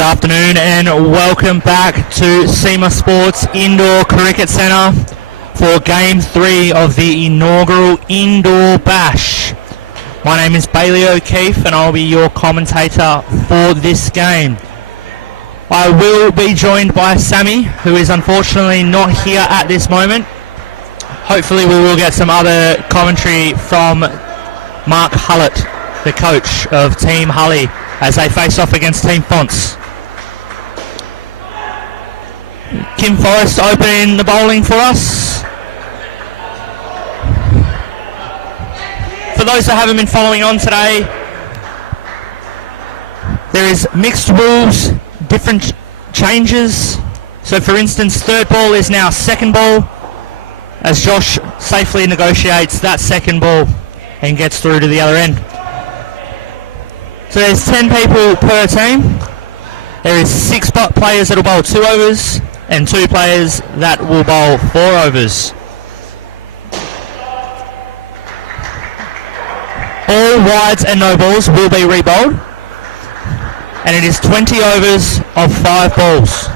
Good afternoon and welcome back to SEMA Sports Indoor Cricket Centre for Game 3 of the inaugural Indoor Bash. My name is Bailey O'Keefe and I'll be your commentator for this game. I will be joined by Sammy, who is unfortunately not here at this moment. Hopefully we will get some other commentary from Mark Hullett, the coach of Team Hully, as they face off against Team Fonts. Kim Forrest opening the bowling for us. For those that haven't been following on today, there is mixed rules, different changes. So for instance, third ball is now second ball, as Josh safely negotiates that second ball and gets through to the other end. So there's 10 people per team. There is 6 players that will bowl 2 overs and 2 players that will bowl 4 overs. All wides and no balls will be re-bowled, and it is 20 overs of 5 balls.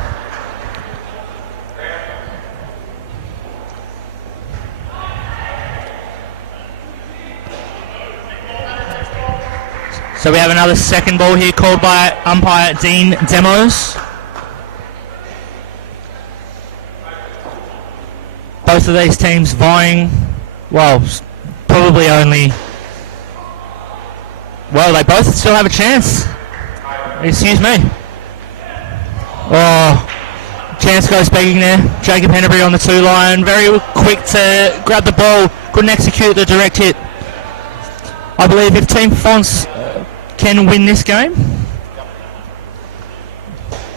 So we have another second ball here called by umpire Dean Demos. Both of these teams vying, well, probably only, well, they both still have a chance. Excuse me. Oh, chance goes begging there. Jacob Hennebury on the 2 line, very quick to grab the ball, couldn't execute the direct hit. I believe if Team Fonts can win this game,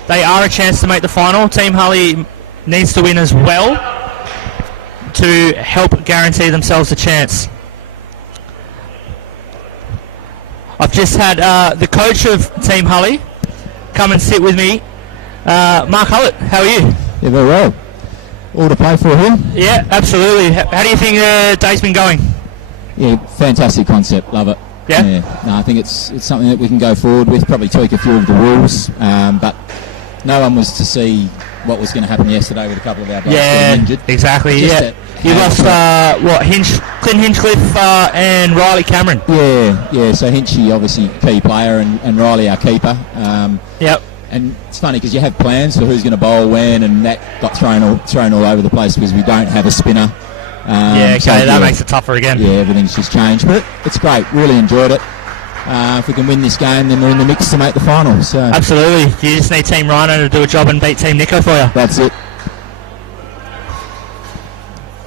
they are a chance to make the final. Team Hully needs to win as well to help guarantee themselves a chance. I've just had the coach of Team Hully come and sit with me. Mark Hullett, how are you? Yeah, very well. All to play for here? Yeah, absolutely. How do you think the day's been going? Yeah, fantastic concept. Love it. Yeah? No, I think it's something that we can go forward with, probably tweak a few of the rules, but no one was to see what was going to happen yesterday with a couple of our guys getting injured. Exactly. Just you lost Clint Hinchcliffe and Riley Cameron. Yeah. So Hinchy obviously key player, and Riley our keeper. Yep. And it's funny because you have plans for who's going to bowl when, and that got thrown all over the place because we don't have a spinner. That makes it tougher again. Yeah, everything's just changed, but it's great. Really enjoyed it. If we can win this game, then we're in the mix to make the final. So absolutely, you just need Team Rhino to do a job and beat Team Nico for you. That's it.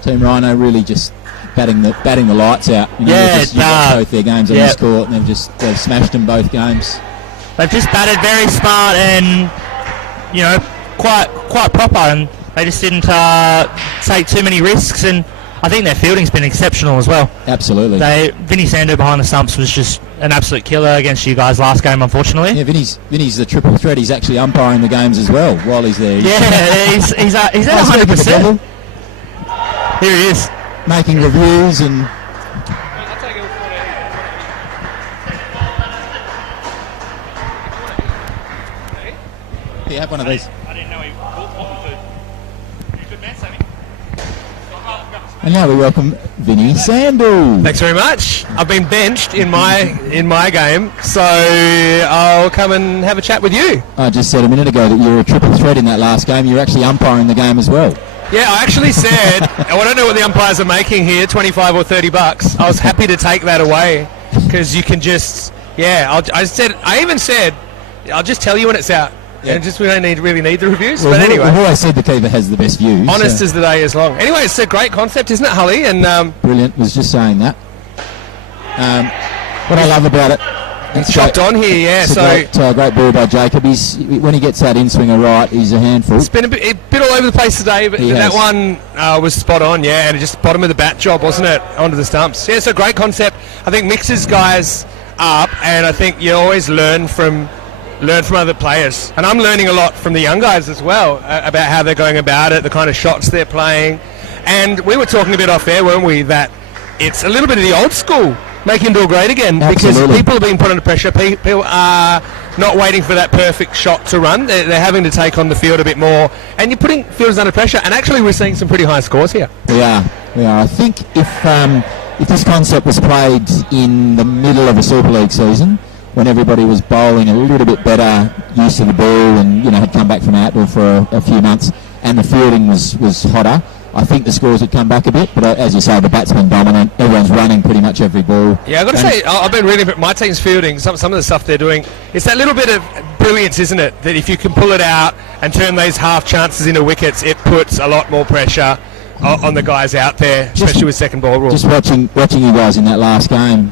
Team Rhino really just batting the lights out. You know, you've got both their games on this court, and they've smashed them both games. They've just batted very smart and quite proper, and they just didn't take too many risks. And I think their fielding's been exceptional as well. Absolutely. Vinny Sando behind the stumps was just an absolute killer against you guys last game, unfortunately. Yeah, Vinny's the triple threat. He's actually umpiring the games as well while he's there. Yeah, he's at 100%. Here he is. Making reviews and... Do you have one of these? I didn't know he wasn't food. You're a good man, Sammy. And now we welcome Vinny Sandel. Thanks very much. I've been benched in my game, so I'll come and have a chat with you. I just said a minute ago that you were a triple threat in that last game. You're actually umpiring the game as well. Yeah, I actually said, I don't know what the umpires are making here, 25 or 30 bucks. I was happy to take that away because you can just, I even said, I'll just tell you when it's out. Yeah. And we don't really need the reviews. Well, but anyway, we've always said the keeper has the best views. Honest as the day is long. Anyway, it's a great concept, isn't it, Hully? And brilliant. Was just saying that. What I love about it, it's chopped on here. Yeah, it's a great ball by Jacob. When he gets that in-swinger right, he's a handful. It's been a bit all over the place today, but that one was spot on. Yeah, and just bottom of the bat job, wasn't it? Onto the stumps. Yeah, it's a great concept. I think mixes guys up, and I think you always learn from other players, and I'm learning a lot from the young guys as well about how they're going about it, the kind of shots they're playing. And we were talking a bit off air, weren't we, that it's a little bit of the old school make indoor great again. Absolutely. Because people are being put under pressure. People are not waiting for that perfect shot to run. They're having to take on the field a bit more, and you're putting fielders under pressure. And actually, we're seeing some pretty high scores here. We are. I think if this concept was played in the middle of a Super League season, when everybody was bowling a little bit better, used to the ball, and had come back from outdoor for a few months, and the fielding was hotter, I think the scores would come back a bit. But as you say, the batsmen dominant. Everyone's running pretty much every ball. Yeah, I've got to say, I've been really. My team's fielding. Some of the stuff they're doing. It's that little bit of brilliance, isn't it? That if you can pull it out and turn those half chances into wickets, it puts a lot more pressure on the guys out there, especially with second ball rules. Just watching you guys in that last game,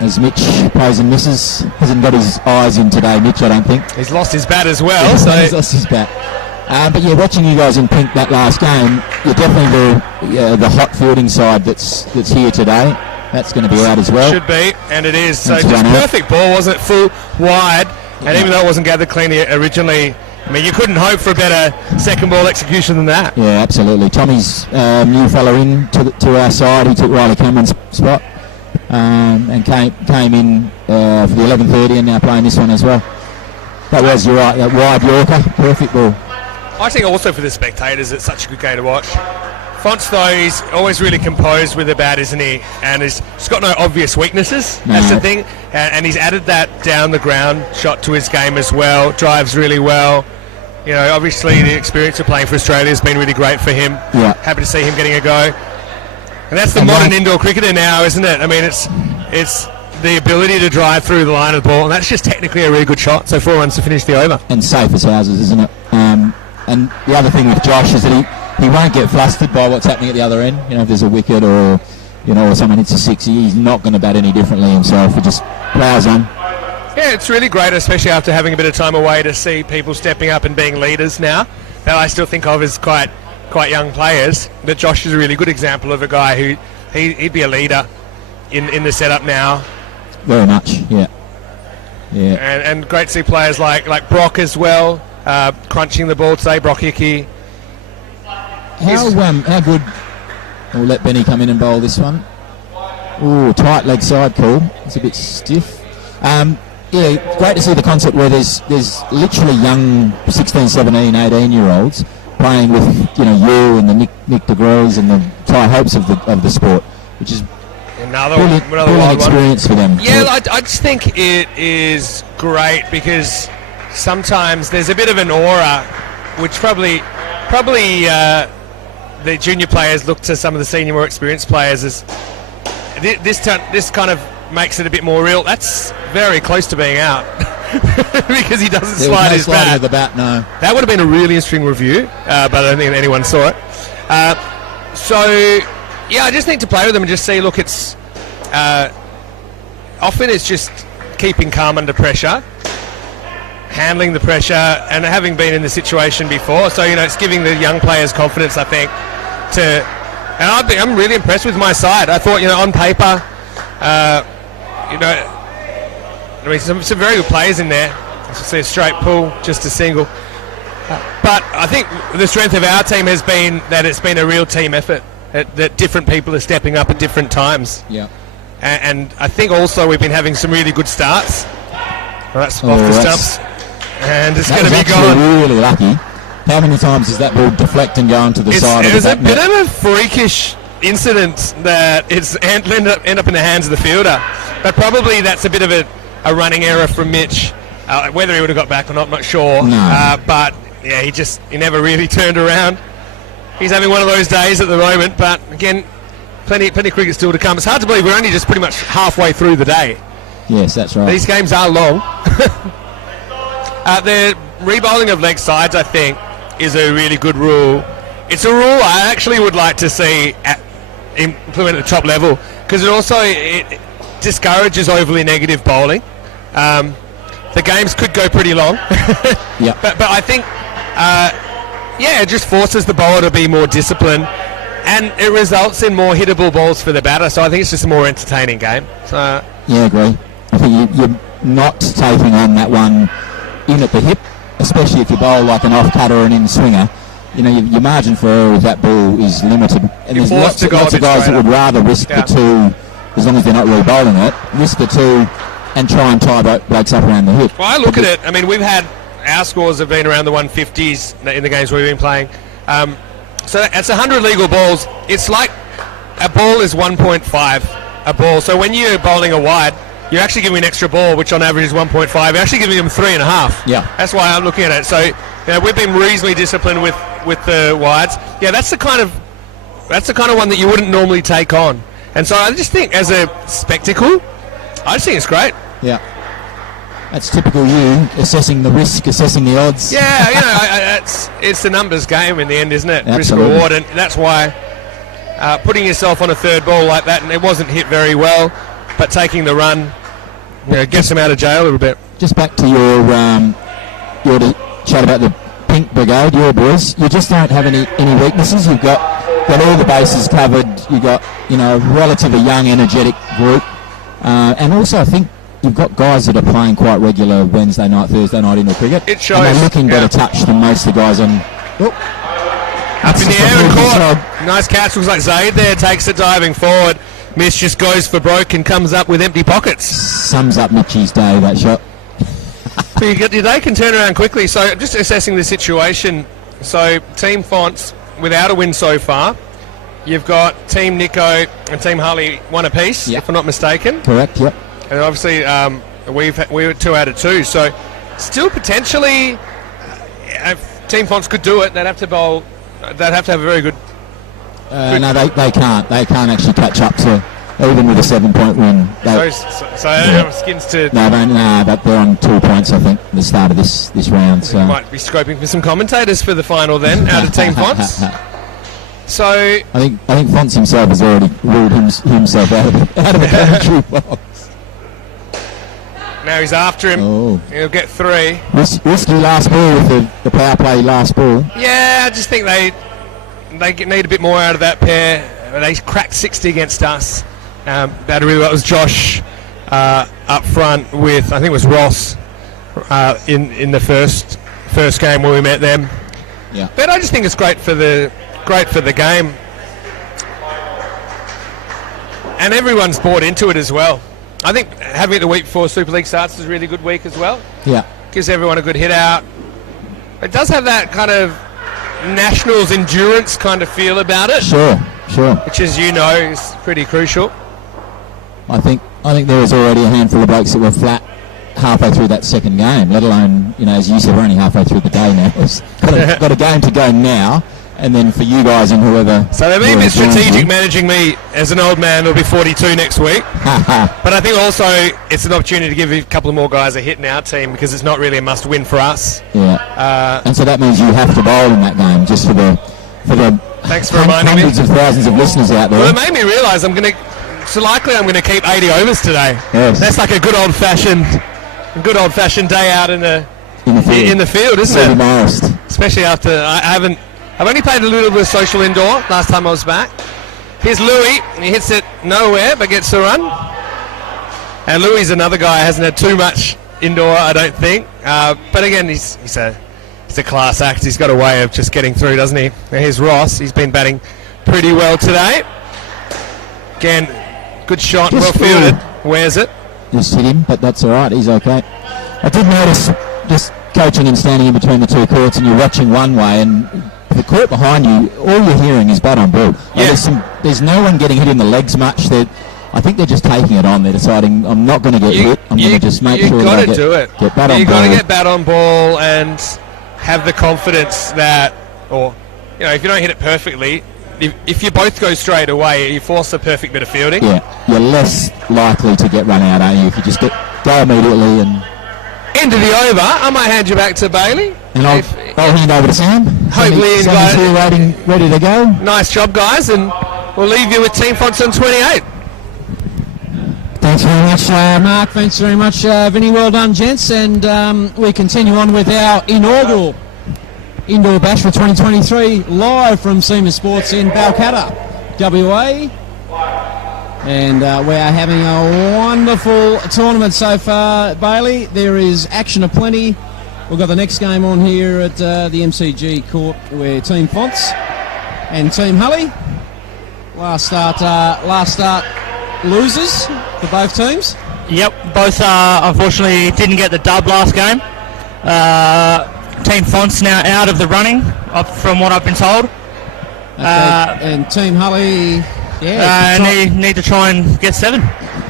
as Mitch plays and misses, hasn't got his eyes in today, Mitch, I don't think. He's lost his bat as well. He's lost his bat. But yeah, watching you guys in pink that last game, you're definitely the hot fielding side that's here today. That's going to be out as well. Should be, and it is. So just perfect ball, wasn't it? Full, wide, and even though it wasn't gathered cleanly originally, I mean, you couldn't hope for a better second ball execution than that. Yeah, absolutely. Tommy's new fella in to our side. He took Riley Cameron's spot and came in for the 11:30 and now playing this one as well. That was, you're right, that wide Yorker, perfect ball. I think also for the spectators, it's such a good game to watch. Fonts, though, he's always really composed with the bat, isn't he? And he's got no obvious weaknesses. No. That's the thing. And he's added that down the ground shot to his game as well. Drives really well. Obviously the experience of playing for Australia has been really great for him. Yeah. Happy to see him getting a go. And that's the modern indoor cricketer now, isn't it? I mean, it's the ability to drive through the line of the ball, and that's just technically a really good shot. So 4 runs to finish the over. And safe as houses, isn't it? And the other thing with Josh is that he won't get flustered by what's happening at the other end. If there's a wicket or someone hits a 60, he's not going to bat any differently himself. He just plows on. Yeah, it's really great, especially after having a bit of time away, to see people stepping up and being leaders now that I still think of as quite young players. But Josh is a really good example of a guy who he'd be a leader in the setup now. Very much, yeah. And great to see players like Brock as well, crunching the ball today. Brock Hickey. How good? We'll let Benny come in and bowl this one. Ooh, tight leg side call. It's a bit stiff. Yeah, great to see the concept where there's literally young 16, 17, 18-year-olds playing with you and the Nick de Groes and the Ty Hopes of the sport, which is another experience for them. Yeah, I just think it is great because sometimes there's a bit of an aura, which probably the junior players look to some of the senior, more experienced players as this kind of makes it a bit more real. That's very close to being out because he doesn't slide his bat. With the bat, no. That would have been a really interesting review, but I don't think anyone saw it. I just think to play with them and just see, look, it's often it's just keeping calm under pressure, handling the pressure, and having been in the situation before. So, it's giving the young players confidence, I think, and I'm really impressed with my side. I thought, on paper, some very good players in there. I see a straight pull, just a single. But I think the strength of our team has been that it's been a real team effort, that different people are stepping up at different times. Yeah. And I think also we've been having some really good starts. Well, that's off the stumps. And it's going to be gone. Really lucky. How many times does that ball deflect and go onto the side of the back net? It was a bit of a freakish incident that it's end up in the hands of the fielder. But probably that's a bit of a running error from Mitch. Whether he would have got back or not, I'm not sure. No. But yeah, he never really turned around. He's having one of those days at the moment. But again, plenty of cricket still to come. It's hard to believe we're only just pretty much halfway through the day. Yes, that's right. These games are long. The rebowling of leg sides, I think, is a really good rule. It's a rule I actually would like to see implemented at the top level because it discourages overly negative bowling. The games could go pretty long. Yeah. But I think, it just forces the bowler to be more disciplined and it results in more hittable balls for the batter. So I think it's just a more entertaining game. So, yeah, I agree. I think you're not taking on that one in at the hip, especially if you bowl like an off-cutter or an in-swinger. Your margin for error with that ball is limited. And there's lots of guys that would rather risk the two as long as they're not re-bowling it, risk the 2 and try and tie blokes up around the hip. Well, I look at it. I mean, our scores have been around the 150s in the games we've been playing. So it's 100 legal balls. It's like a ball is 1.5 a ball. So when you're bowling a wide, you're actually giving an extra ball, which on average is 1.5. You're actually giving them 3.5. Yeah. That's why I'm looking at it. So we've been reasonably disciplined with the wides. Yeah, that's the kind of one that you wouldn't normally take on. And so I just think as a spectacle, I just think it's great. Yeah. That's typical you, assessing the risk, assessing the odds. Yeah, it's the numbers game in the end, isn't it? Absolutely. Risk reward, and that's why putting yourself on a third ball like that, and it wasn't hit very well, but taking the run gets them out of jail a little bit. Just back to your chat about the Pink Brigade, your boys. You just don't have any weaknesses. You've got all the bases covered. You've got a relatively young, energetic group, and also I think you've got guys that are playing quite regular Wednesday night, Thursday night indoor cricket. It shows. And they're looking better touch than most of the guys on. Up in the air and caught. Nice catch. Looks like Zaid there takes it diving forward. Miss just goes for broke and comes up with empty pockets. Sums up Mitchie's day, that shot. So your day can turn around quickly. So just assessing the situation. So Team Fonts, without a win so far, you've got Team Nico and Team Hully 1 apiece, if I'm not mistaken. Correct, yep. And obviously we were 2 out of 2. So still potentially if Team Fonts could do it, they'd have to bowl. They'd have to have a very good. No, they can't. They can't actually catch up to even with a 7-point win. So skins to. No, but they're on 2 points. I think at the start of this round. So you might be scoping for some commentators for the final then out of Team Fonts. So I think Fonts himself has already ruled himself out of the commentary box. Now he's after him. Oh. He'll get 3. Risky last ball with the power play last ball. Yeah, I just think they need a bit more out of that pair. They cracked 60 against us. That really well. It was Josh up front with, I think it was Ross in the first game when we met them. Yeah. But I just think it's great for the game, and everyone's bought into it as well. I think having it the week before Super League starts is a really good week as well. Yeah. Gives everyone a good hit out. It does have that kind of Nationals endurance kind of feel about it. Sure. Which, as you know, is pretty crucial. I think there was already a handful of blokes that were flat halfway through that second game, let alone, as you said, we're only halfway through the day now. got a game to go now. And then for you guys and whoever... So they've been a bit strategic managing me as an old man who'll be 42 next week. But I think also it's an opportunity to give a couple of more guys a hit in our team because it's not really a must-win for us. Yeah. And so that means you have to bowl in that game just for the Thanks for reminding hundreds of thousands of listeners out there. Well, it made me realise I'm going to keep 80 overs today. Yes. That's like a good old-fashioned day out in the field, isn't it? Embarrassed. Especially after I've only played a little bit of social indoor last time I was back. Here's Louis. He hits it nowhere but gets the run. And Louis is another guy who hasn't had too much indoor, I don't think. But again, he's a class act. He's got a way of just getting through, doesn't he? Now here's Ross. He's been batting pretty well today. Again, good shot, well fielded. Wears it. Just hit him, but that's all right. He's okay. I did notice just coaching and standing in between the 2 courts, and you're watching one way, and the court behind you, all you're hearing is bat on ball. Yeah. There's no one getting hit in the legs much. I think they're just taking it on. They're deciding, I'm not going to get hit. I'm going to just make sure that I get bat on ball. You've got to get bat on ball and have the confidence that, or if you don't hit it perfectly, if you both go straight away, you force a perfect bit of fielding. Yeah, you're less likely to get run out, aren't you? If you just go immediately and... End of the over. I might hand you back to Bailey. And I'll hand over to Sam. Hopefully, Sam's here ready to go. Nice job, guys, and we'll leave you with Team Fonts on 28. Thanks very much, Mark. Thanks very much, Vinny. Well done, gents. And we continue on with our inaugural Indoor Bash for 2023, live from SEMA Sports in Balcatta, WA. And we are having a wonderful tournament so far, Bailey. There is action aplenty. We've got the next game on here at the MCG court where Team Fonts and Team Hully. Last start losers for both teams. Yep, both unfortunately didn't get the dub last game. Team Font's now out of the running, from what I've been told. And Team Hully, need to try and get 7.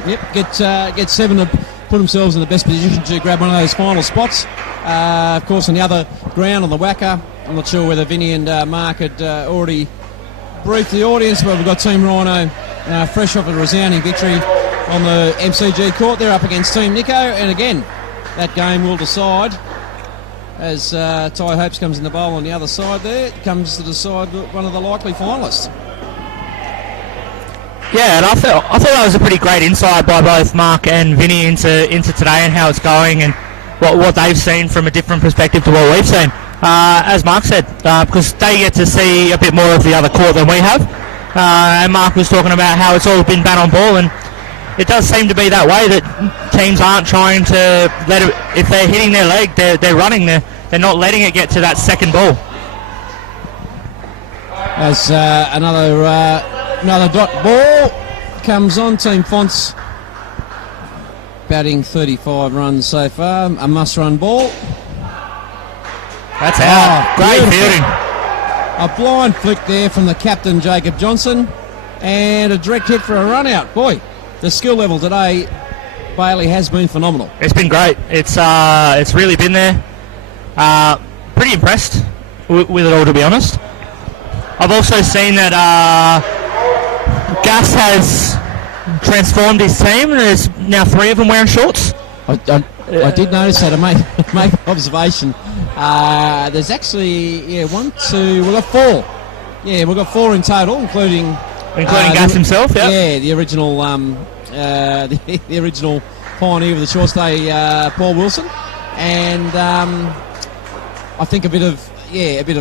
Yep, get 7 to put themselves in the best position to grab one of those final spots. Of course, on the other ground, on the Wacker, I'm not sure whether Vinny and Mark had already briefed the audience, but we've got Team Rhino fresh off a resounding victory on the MCG court. They're up against Team Nico, and again, that game will decide as Ty Hopes comes in the bowl on the other side there. It comes to decide one of the likely finalists. Yeah, and I thought that was a pretty great insight by both Mark and Vinny into today and how it's going and what they've seen from a different perspective to what we've seen. As Mark said, because they get to see a bit more of the other court than we have. And Mark was talking about how it's all been bat on ball, and it does seem to be that way, that teams aren't trying to let it, if they're hitting their leg, they're running, they're not letting it get to that second ball. As another dot ball comes on, Team Fonts batting 35 runs so far, a must-run ball. That's out. Great fielding. A blind flick there from the captain, Jacob Johnson, and a direct hit for a run-out. Boy, the skill level today, Bailey, has been phenomenal. It's been great. It's really been there. Pretty impressed with it all, to be honest. I've also seen that Gus has transformed his team, and there's now 3 of them wearing shorts. I did notice that. I made an observation. There's actually, 1, 2, we've got 4. Yeah, we've got 4 in total, including Gus himself. Yep. Yeah, the original the original pioneer of the short stay, Paul Wilson, and I think a bit of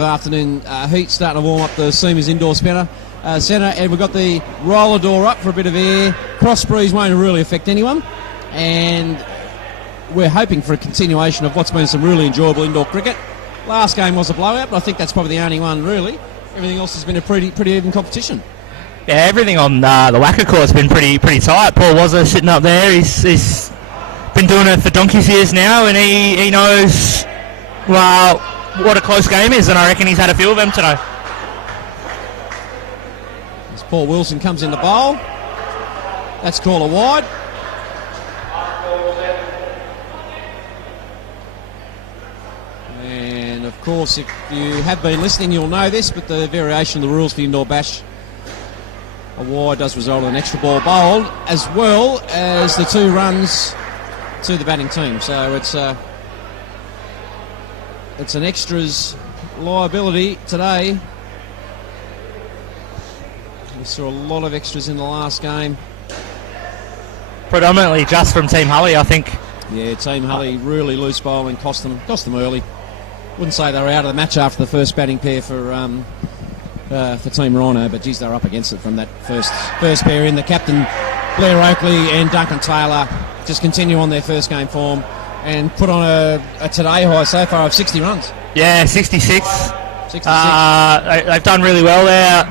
afternoon heat starting to warm up the Seamers Indoor Centre, and we've got the roller door up for a bit of air. Cross breeze won't really affect anyone, and we're hoping for a continuation of what's been some really enjoyable indoor cricket. Last game was a blowout, but I think that's probably the only one really. Everything else has been a pretty even competition. Yeah, everything on the Wacker court's been pretty tight. Paul Wazza sitting up there. He's been doing it for donkey's years now, and he knows what a close game is, and I reckon he's had a few of them today. As Paul Wilson comes in the bowl, that's called a wide. And of course, if you have been listening, you'll know this, but the variation of the rules for the indoor bash, a wide does result in an extra ball bowled, as well as the 2 runs to the batting team. So it's an extras liability today. We saw a lot of extras in the last game. Predominantly just from Team Hully, I think. Yeah, Team Hully really loose bowling, cost them early. Wouldn't say they were out of the match after the first batting pair for Team Rhino, but geez, they're up against it from that first pair in. The captain, Blair Oakley and Duncan Taylor, just continue on their first game form and put on a today high so far of 60 runs. Yeah, 66. They've done really well there.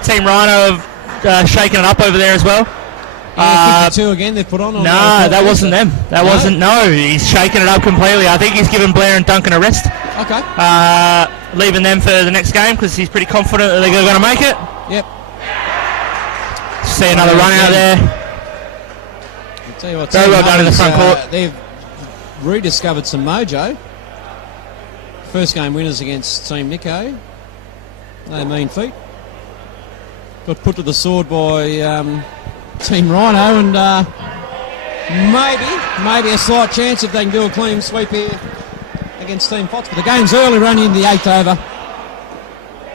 Team Rhino have shaken it up over there as well. 52 again they've put on. No, that wasn't them. No, he's shaking it up completely. I think he's given Blair and Duncan a rest. Okay. Leaving them for the next game because he's pretty confident that they're going to make it. Yep. See another run out there. I'll tell you what, very well done in the front court. They've rediscovered some mojo. First game winners against Team Nico. No mean feat. Got put to the sword by Team Rhino, and maybe a slight chance if they can do a clean sweep here against Team Fox. But the game's early, running in the 8th over.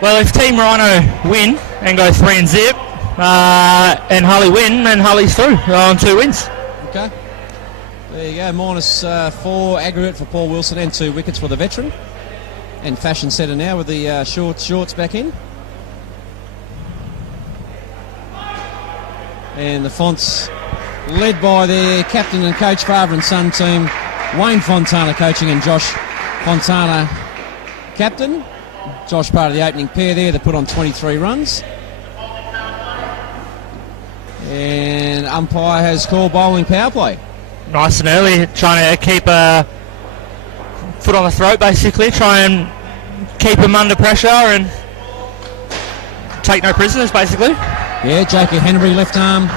Well, if Team Rhino win and go 3-0, and Hully win, then Hully's through on 2 wins. Okay. There you go. -4 aggregate for Paul Wilson and 2 wickets for the veteran. And fashion setter now with the shorts back in. And the Fonts, led by their captain and coach, father and son team, Wayne Fontana coaching and Josh Fontana captain. Josh part of the opening pair there. They put on 23 runs. And umpire has called bowling power play. Nice and early, trying to keep a foot on the throat, basically. Try and keep him under pressure and take no prisoners, basically. Yeah, J.K. Henry, left arm.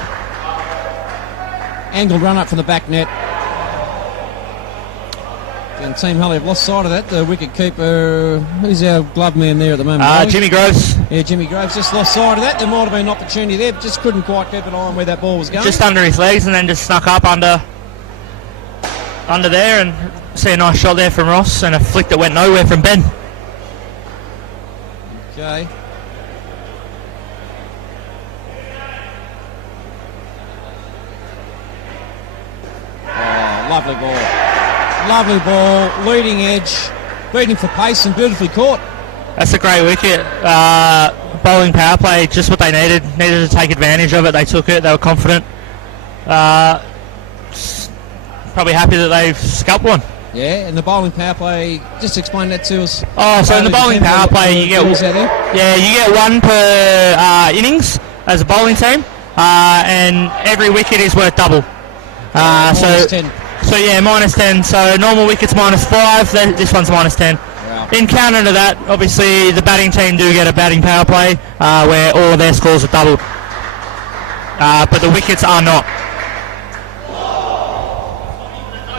Angled run up from the back net. And Team Hully have lost sight of that. The wicket keeper, who's our glove man there at the moment? Jimmy Groves. Yeah, Jimmy Groves just lost sight of that. There might have been an opportunity there, but just couldn't quite keep an eye on where that ball was going. Just under his legs and then just snuck up under there, and see a nice shot there from Ross and a flick that went nowhere from Ben. Okay. Oh, lovely ball. Lovely ball, leading edge, beating for pace and beautifully caught. That's a great wicket. Bowling power play, just what they needed. Needed to take advantage of it. They took it. They were confident. Probably happy that they've scalped one. Yeah, and the bowling power play, just explain that to us. Oh, so in the bowling power play, you get one per innings as a bowling team, and every wicket is worth double. Minus 10. So yeah, minus 10. So normal wickets minus 5. This one's minus 10. Wow. In counter to that, obviously the batting team do get a batting power play where all of their scores are doubled, but the wickets are not.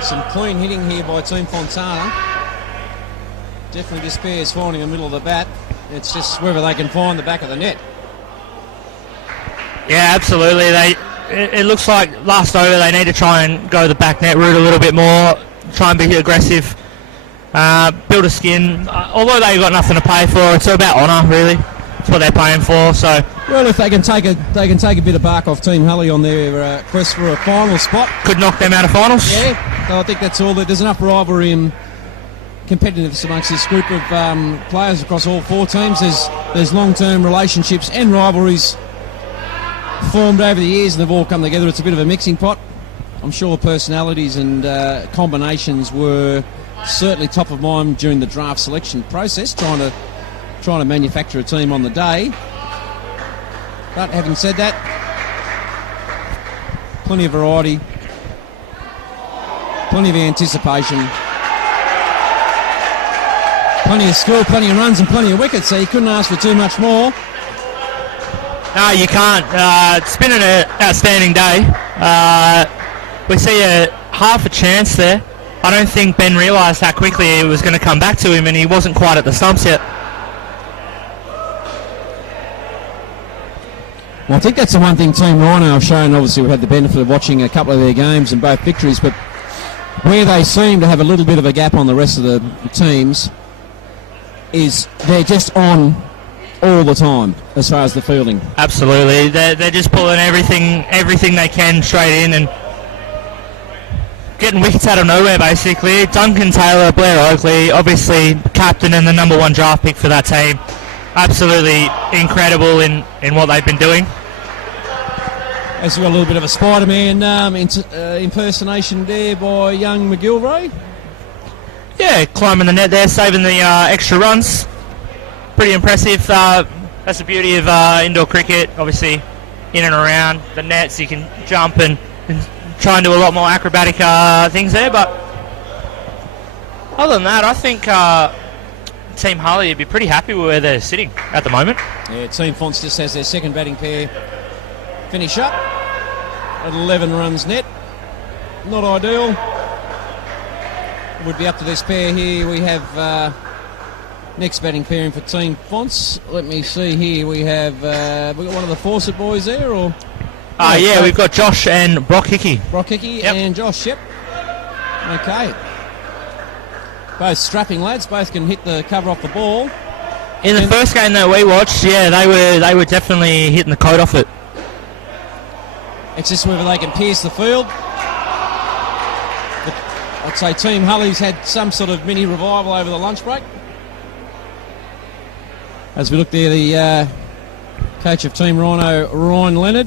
Some clean hitting here by Team Fontana. Definitely this pair is finding the middle of the bat. It's just whether they can find the back of the net. Yeah, absolutely. It looks like last over they need to try and go the back net route a little bit more, try and be aggressive, build a skin. Although they've got nothing to pay for, it's about honour really. That's what they're paying for. So well, if they can take a bit of bark off Team Hully on their quest for a final spot, could knock them out of finals. Yeah, so I think that's all. There's enough rivalry and competitiveness amongst this group of players across all four teams. There's long-term relationships and rivalries formed over the years, and they've all come together. It's a bit of a mixing pot. I'm sure personalities and combinations were certainly top of mind during the draft selection process, trying to manufacture a team on the day. But having said that, plenty of variety, plenty of anticipation, plenty of skill, plenty of runs and plenty of wickets, so you couldn't ask for too much more. No, you can't. It's been an outstanding day. We see half a chance there. I don't think Ben realised how quickly it was going to come back to him, and he wasn't quite at the stumps yet. Well, I think that's the one thing Team Rhino have shown. Obviously, we've had the benefit of watching a couple of their games and both victories, but where they seem to have a little bit of a gap on the rest of the teams is they're just on all the time as far as the fielding. Absolutely. They're just pulling everything they can straight in and getting wickets out of nowhere, basically. Duncan Taylor, Blair Oakley, obviously captain and the number one draft pick for that team. Absolutely incredible in what they've been doing. As we've got a little bit of a Spider-Man impersonation there by young McGilvray. Yeah, climbing the net there, saving the extra runs. Pretty impressive. That's the beauty of indoor cricket, obviously in and around the nets. You can jump and try and do a lot more acrobatic things there. But other than that, I think Team Hully would be pretty happy with where they're sitting at the moment. Yeah, Team Fonts just has their second batting pair finish up at 11 runs net. Not ideal. Would be up to this pair here. We have next batting pairing for Team Fonts. Let me see here. We have we got one of the Fawcett boys there, or yeah, we've got Josh and Brock Hickey. Brock Hickey and Josh. Yep. Okay. Both strapping lads. Both can hit the cover off the ball. In the first game that we watched, yeah, they were definitely hitting the coat off it. It's just whether they can pierce the field. But I'd say Team Hully's had some sort of mini revival over the lunch break. As we look there, the coach of Team Rhino, Ryan Leonard.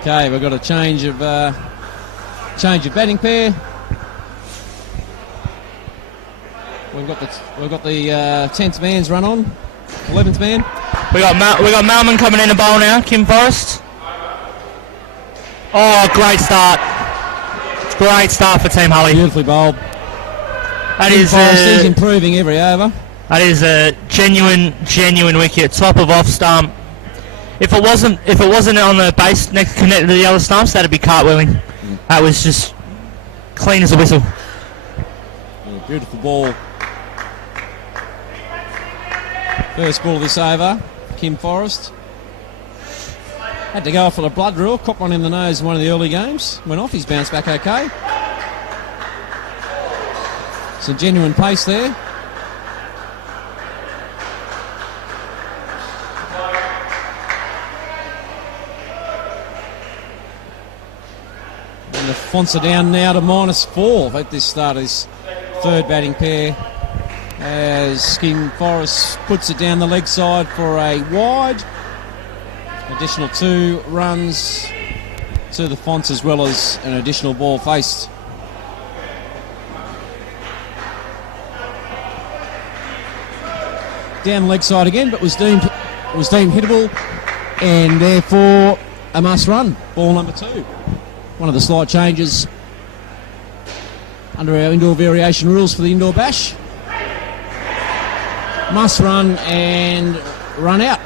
Okay, we've got a change of batting pair. We've got the 10th man's run on. 11th man. We got Malman coming in to bowl now. Kim Forrest. Oh, great start. Great start for Team Hully. Beautifully bowled. He's improving every over. That is a genuine wicket. Top of off stump. If it wasn't on the base next connected to the other stumps, that'd be cartwheeling. That was just clean as a whistle. Yeah, beautiful ball. First ball of this over, Kim Forrest. Had to go off for a blood rule, caught one in the nose in one of the early games. Went off, he's bounced back okay. Some genuine pace there. And the Fonts are down now to -4 at this start of this third batting pair, as Kim Forrest puts it down the leg side for a wide. Additional 2 runs to the Fonts, as well as an additional ball faced. Down the leg side again, but was deemed hittable, and therefore a must run. Ball number 2. One of the slight changes under our indoor variation rules for the indoor bash. Must run and run out.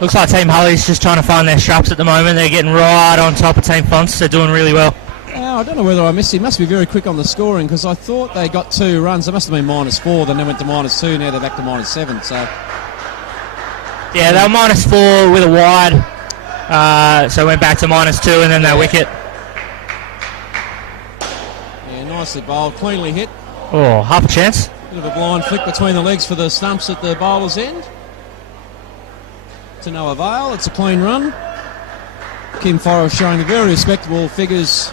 Looks like Team Hully's just trying to find their straps at the moment. They're getting right on top of Team Fonts. They're doing really well. I don't know whether I missed it. He must be very quick on the scoring, because I thought they got 2 runs. They must have been -4, then they went to -2. Now they're back to -7. So yeah, they were -4 with a wide. So went back to -2 and then that wicket. Yeah, nicely bowled, cleanly hit. Oh, half a chance. Bit of a blind flick between the legs for the stumps at the bowler's end. To no avail. It's a clean run. Kim Forrest showing the very respectable figures.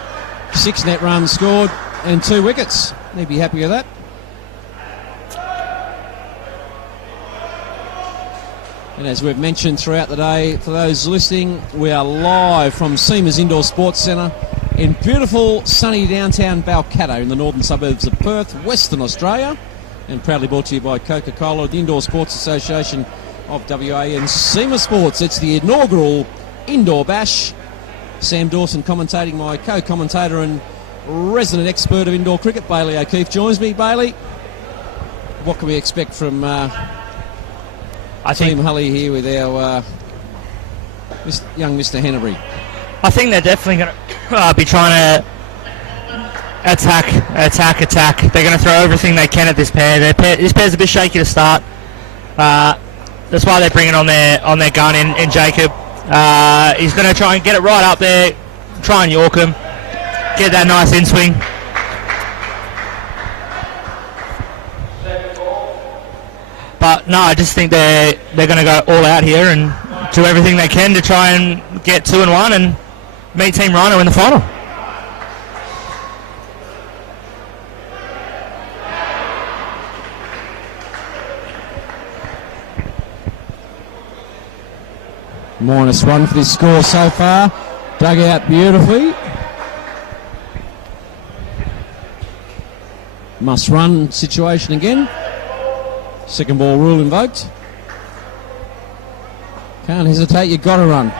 6 net runs scored and 2 wickets. They'd be happy with that. And as we've mentioned throughout the day, for those listening, we are live from SEMA's Indoor Sports Centre in beautiful sunny downtown Balcatta in the northern suburbs of Perth, Western Australia, and proudly brought to you by Coca-Cola, the Indoor Sports Association of WA, and SEMA Sports. It's the inaugural Indoor Bash. Sam Dawson commentating, my co-commentator and resident expert of indoor cricket, Bailey O'Keefe, joins me. Bailey, what can we expect from Team Hully here with our young Mr. Hennebury? I think they're definitely going to be trying to attack. They're going to throw everything they can at this pair. This pair's a bit shaky to start. That's why they're bringing on their gun in Jacob. He's going to try and get it right up there, try and york him, get that nice in swing. But no, I just think they're going to go all out here and do everything they can to try and get 2 and 1 and meet Team Rhino in the final. -1 for this score so far. Dug out beautifully. Must run situation again. Second ball rule invoked. Can't hesitate, you've got to run.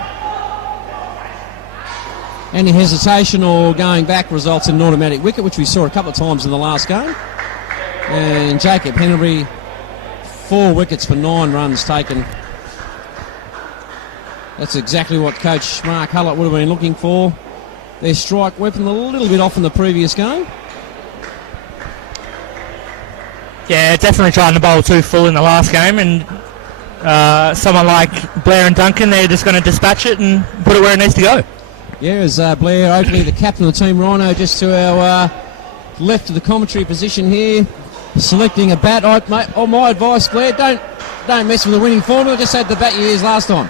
Any hesitation or going back results in an automatic wicket, which we saw a couple of times in the last game. And Jacob Hennebury, 4 wickets for 9 runs taken. That's exactly what Coach Mark Hullett would have been looking for. Their strike weapon a little bit off in the previous game. Yeah, definitely trying to bowl too full in the last game, and someone like Blair and Duncan, they're just going to dispatch it and put it where it needs to go. Yeah, as Blair Oakley, the captain of the Team Rhino, just to our left of the commentary position here, selecting a bat. My advice, Blair, don't mess with the winning formula. Just had the bat you used last time,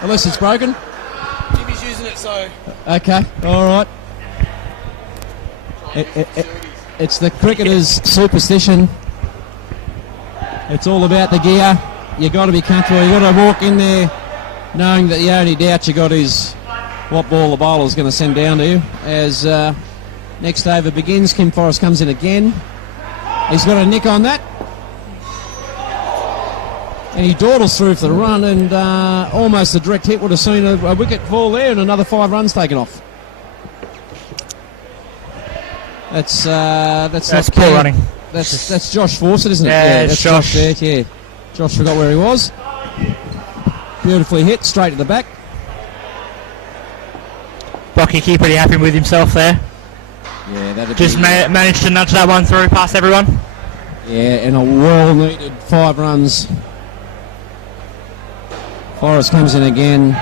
unless it's broken. Jimmy's using it, so... Okay, all right. It's the cricketer's superstition. It's all about the gear. You got to be comfortable. You got to walk in there knowing that the only doubt you got is what ball the bowler's going to send down to you. As Next over begins. Kim Forrest comes in again. He's got a nick on that. And he dawdles through for the run, and almost a direct hit would have seen a wicket fall there, and another 5 runs taken off. That's not poor running. That's Josh Fawcett, isn't it? Yeah, that's Josh there. Yeah, Josh forgot where he was. Beautifully hit, straight to the back. Brockicki pretty happy with himself there. Yeah, that'd just managed to nudge that one through past everyone. Yeah, and a well-needed 5 runs. Forrest comes in again.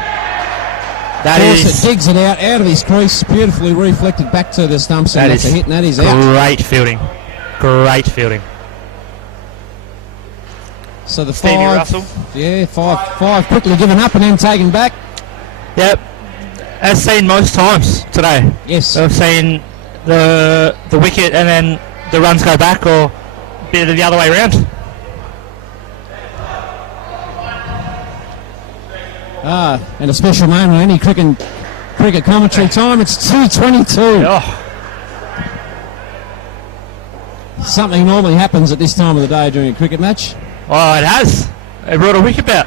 Fawcett digs it out of his crease, beautifully reflected back to the stumps, and that's a hit, and that is out. Great fielding. Great fielding. So the Stevie 5, Russell. Yeah, 5 quickly given up and then taken back. Yep. As seen most times today. Yes. I've seen the wicket and then the runs go back, or a bit of the other way around. And a special moment in any cricket commentary time. It's 2:22. Oh. Something normally happens at this time of the day during a cricket match. Oh, it has. It brought a wicket out.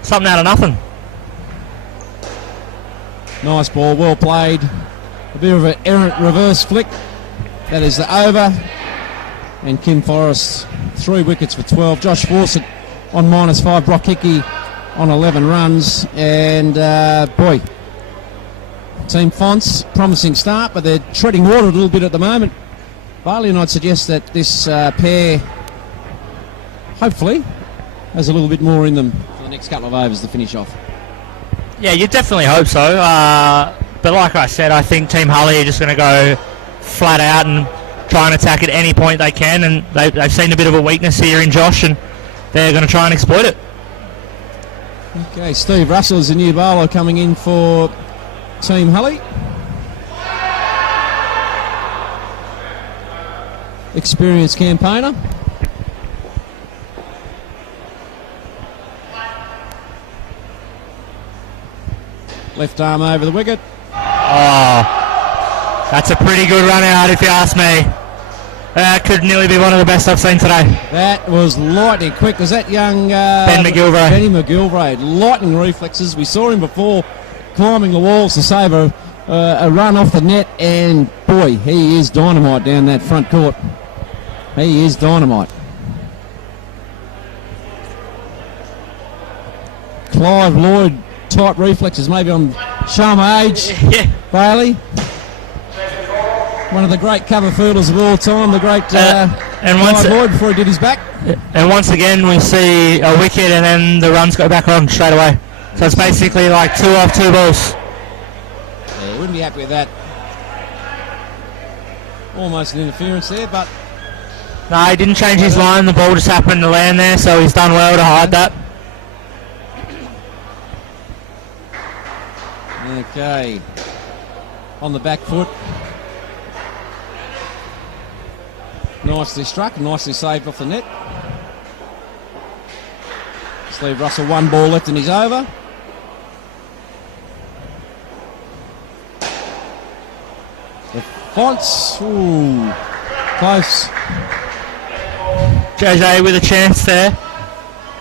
Something out of nothing. Nice ball, well played. A bit of an errant reverse flick. That is the over. And Kim Forrest, 3 wickets for 12. Josh Fawcett on -5. Brockicki on 11 runs. And, Team Fonts, promising start, but they're treading water a little bit at the moment. Bailey, and I'd suggest that this pair, hopefully, has a little bit more in them for the next couple of overs to finish off. Yeah, you definitely hope so. But like I said, I think Team Hully are just going to go flat out and try and attack at any point they can, and they've seen a bit of a weakness here in Josh, and they're going to try and exploit it. Okay, Steve Russell is the new bowler coming in for Team Hully. Experienced campaigner. Left arm over the wicket. Oh, that's a pretty good run out if you ask me. That could nearly be one of the best I've seen today. That was lightning quick. Was that young Ben McGilvray? Benny McGilvray. Lightning reflexes. We saw him before climbing the walls to save a run off the net, and boy, he is dynamite down that front court. He is dynamite. Clive Lloyd type reflexes, maybe on Sharma age. Yeah. Bailey, one of the great cover fielders of all time, the great Clive Lloyd before he did his back. And once again we see a wicket and then the runs go back on straight away. So it's basically like 2 off 2 balls. Yeah, wouldn't be happy with that. Almost an interference there, but No, he didn't change his line. The ball just happened to land there, so he's done well to hide that. okay. On the back foot. Nicely struck, nicely saved off the net. Steve Russell, 1 ball left in his over. The Fonts, ooh, close. JJ with a chance there.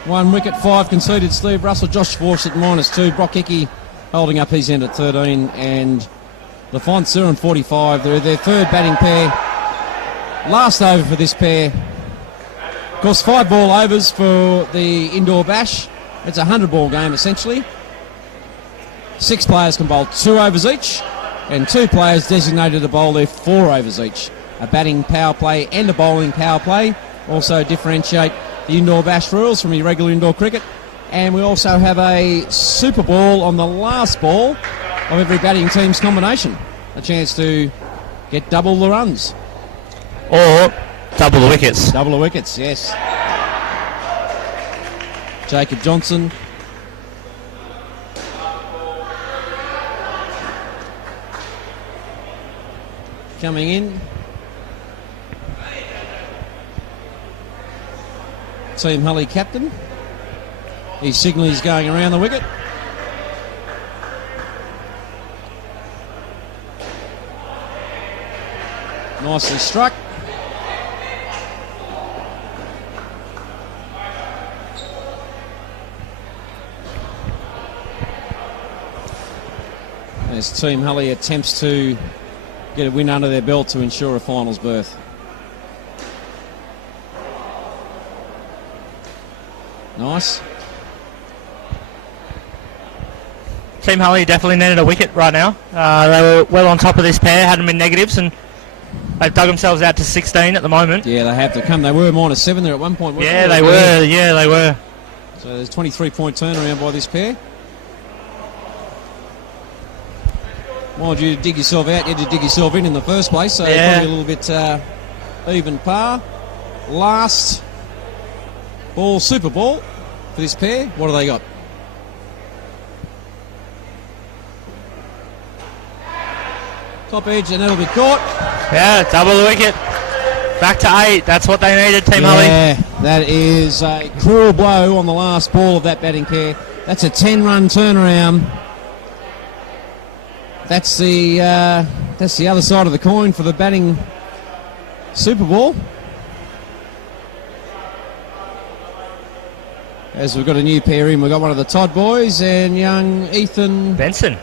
1 wicket, 5 conceded. Steve Russell, Josh Fawcett -2. Brockicki holding up his end at 13, and the Fonts are on 45. They're their 3rd batting pair. Last over for this pair. Of course, 5 ball overs for the indoor bash. It's a 100-ball game essentially. 6 players can bowl 2 overs each, and 2 players designated to bowl their 4 overs each. A batting power play and a bowling power play also differentiate the indoor bash rules from your regular indoor cricket. And we also have a super ball on the last ball of every batting team's combination. A chance to get double the runs. Or double the wickets. Double the wickets, yes. Jacob Johnson. Coming in. Team Hully captain. He's signalling he's going around the wicket. Nicely struck. As Team Hully attempts to get a win under their belt to ensure a finals berth. Nice. Team Hully definitely needed a wicket right now. They were well on top of this pair, hadn't been negatives, and they've dug themselves out to 16 at the moment. Yeah, they have to come. They were -7 there at one point. Yeah, they were. Yeah, they were. So there's a 23-point turnaround by this pair. Mind you dig yourself out, you had to dig yourself in the first place, so Yeah. probably a little bit even par. Last ball, super ball for this pair. What do they got? Top edge, and that'll be caught. Yeah, double the wicket. Back to 8. That's what they needed, Team Hully. Yeah, that is a cruel blow on the last ball of that batting pair. That's a 10-run turnaround. That's the other side of the coin for the batting Super Bowl. As we've got a new pair in, we've got one of the Todd boys and young Ethan Benson.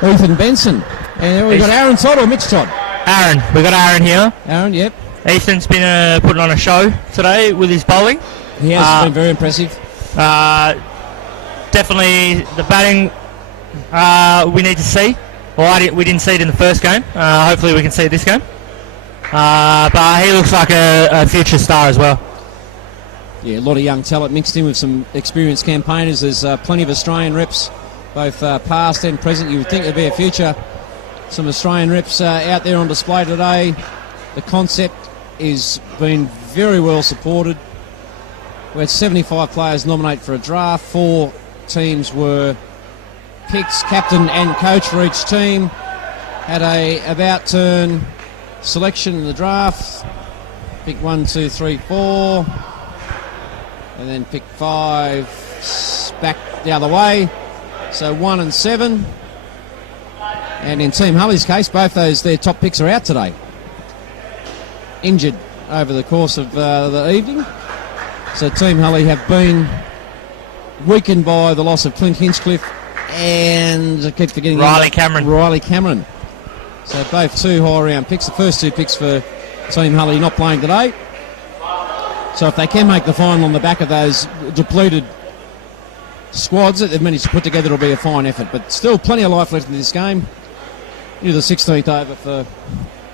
Benson. And we've got Aaron Todd or Mitch Todd? Aaron. We've got Aaron here. Aaron, yep. Ethan's been putting on a show today with his bowling. He has been very impressive. Definitely the batting we need to see. Well, we didn't see it in the first game. Hopefully we can see it this game. But he looks like a future star as well. Yeah, a lot of young talent mixed in with some experienced campaigners. There's plenty of Australian reps, both past and present. You would think there'd be a future. Some Australian reps out there on display today. The concept is being very well supported. We had 75 players nominate for a draft. 4 teams were picked, captain and coach for each team. Had a about turn selection in the draft. Pick 1, 2, 3, 4. And then pick 5 back the other way. So 1 and 7. And in Team Hully's case, both their top picks are out today. Injured over the course of the evening. So Team Hully have been weakened by the loss of Clint Hinchcliffe and I keep forgetting Riley Cameron. So both 2 high round picks. The first 2 picks for Team Hully not playing today. So if they can make the final on the back of those depleted squads that they've managed to put together, it'll be a fine effort. But still plenty of life left in this game. Into the 16th over for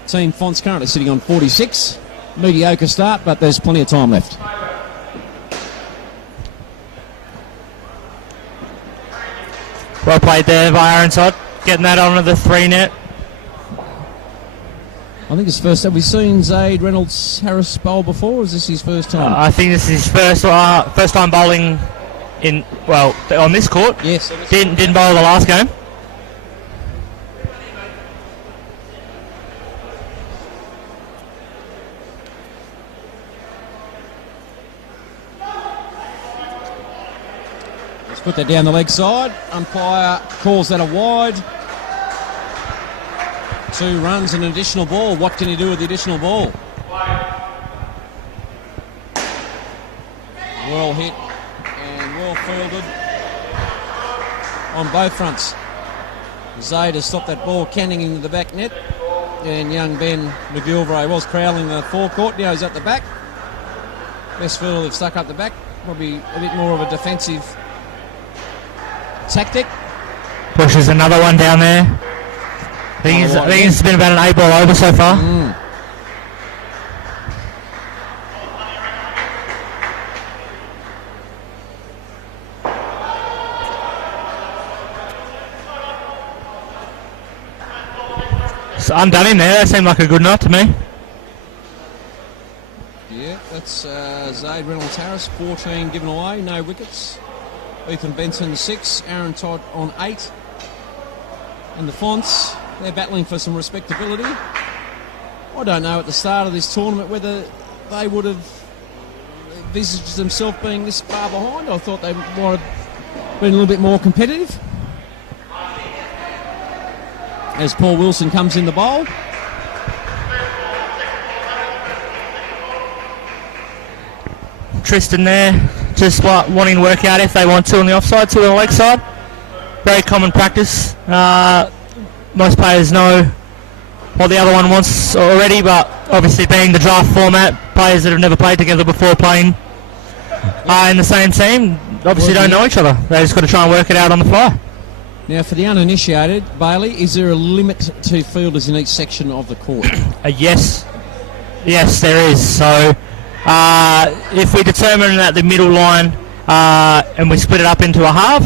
Team Fonts, currently sitting on 46. Mediocre start, but there's plenty of time left. Well played there by Aaron Todd, getting that onto the 3 net. I think it's first. Have we seen Zaid Reynolds Harris bowl before, or is this his first time? I think this is his first time bowling on this court. Yes. Didn't bowl the last game. Let's put that down the leg side. Umpire calls that a wide. 2 runs and an additional ball. What can you do with the additional ball? Well hit and well fielded on both fronts. Zaid has stopped that ball canning into the back net, and young Ben McGilvray was prowling the forecourt. Now he's at the back. Best fielder they've stuck up the back. Probably a bit more of a defensive tactic. Pushes another one down there. I think it's been about an 8 ball over so far. So I'm done in there. That seemed like a good night to me. Yeah, that's Zaid Reynolds Harris, 14 given away, no wickets. Ethan Benson 6, Aaron Todd on 8. And the Fonts, they're battling for some respectability. I don't know at the start of this tournament whether they would have envisaged themselves being this far behind. I thought they might have been a little bit more competitive. as Paul Wilson comes in the bowl. Tristan there, just wanting to work out if they want two on the offside, two on the leg side. Very common practice. Most players know what the other one wants already, but obviously being the draft format, players that have never played together before playing in the same team obviously don't know each other. They just got to try and work it out on the fly. Now, for the uninitiated, Bailey, is there a limit to fielders in each section of the court? Yes, there is. So if we determine that the middle line and we split it up into a half,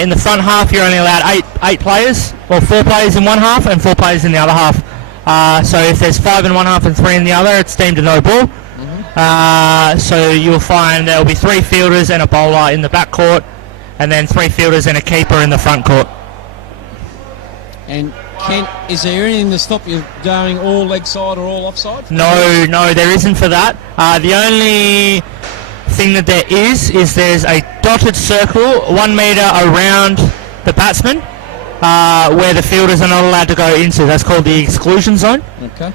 in the front half you're only allowed eight players, or 4 players in one half and 4 players in the other half. So if there's 5 in one half and 3 in the other, it's deemed a no ball. So you'll find there'll be 3 fielders and a bowler in the back court, and then 3 fielders and a keeper in the front court. And Kent, is there anything to stop you going all leg side or all offside? No, there isn't for that. The only thing that there is there's a dotted circle 1 metre around the batsman where the fielders are not allowed to go into. That's called the exclusion zone. Okay.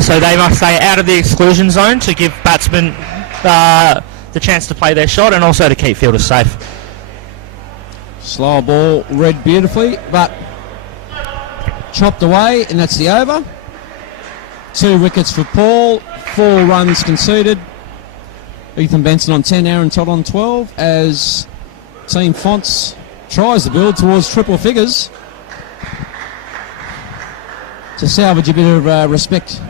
So they must stay out of the exclusion zone to give batsmen the chance to play their shot and also to keep fielders safe. Slower ball read beautifully, but chopped away, and that's the over. 2 wickets for Paul, 4 runs conceded. Ethan Benson on 10, Aaron Todd on 12, as Team Fonts tries to build towards triple figures to salvage a bit of respect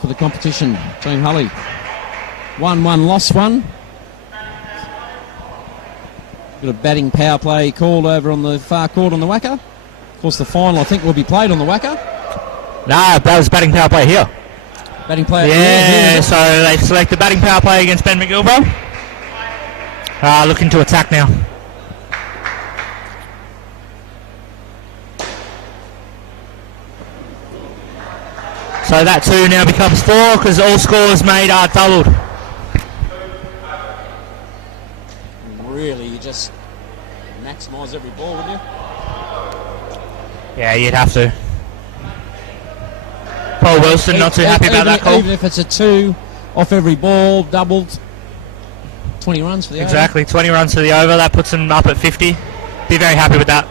for the competition. Team Hully 1-1, lost 1. Bit of batting power play called over on the far court on the Wacker. Of course, the final I think will be played on the Wacker. Nah, that was batting power play here. Batting player. Yeah, so they select the batting power play against Ben McGilvray. Looking to attack now. So that 2 now becomes 4 because all scores made are doubled. Really, you just maximise every ball, wouldn't you? Yeah, you'd have to. Paul Wilson not too happy about that call. Even if it's a 2 off every ball, doubled, 20 runs for the over. Exactly, 20 runs for the over. That puts them up at 50. Be very happy with that.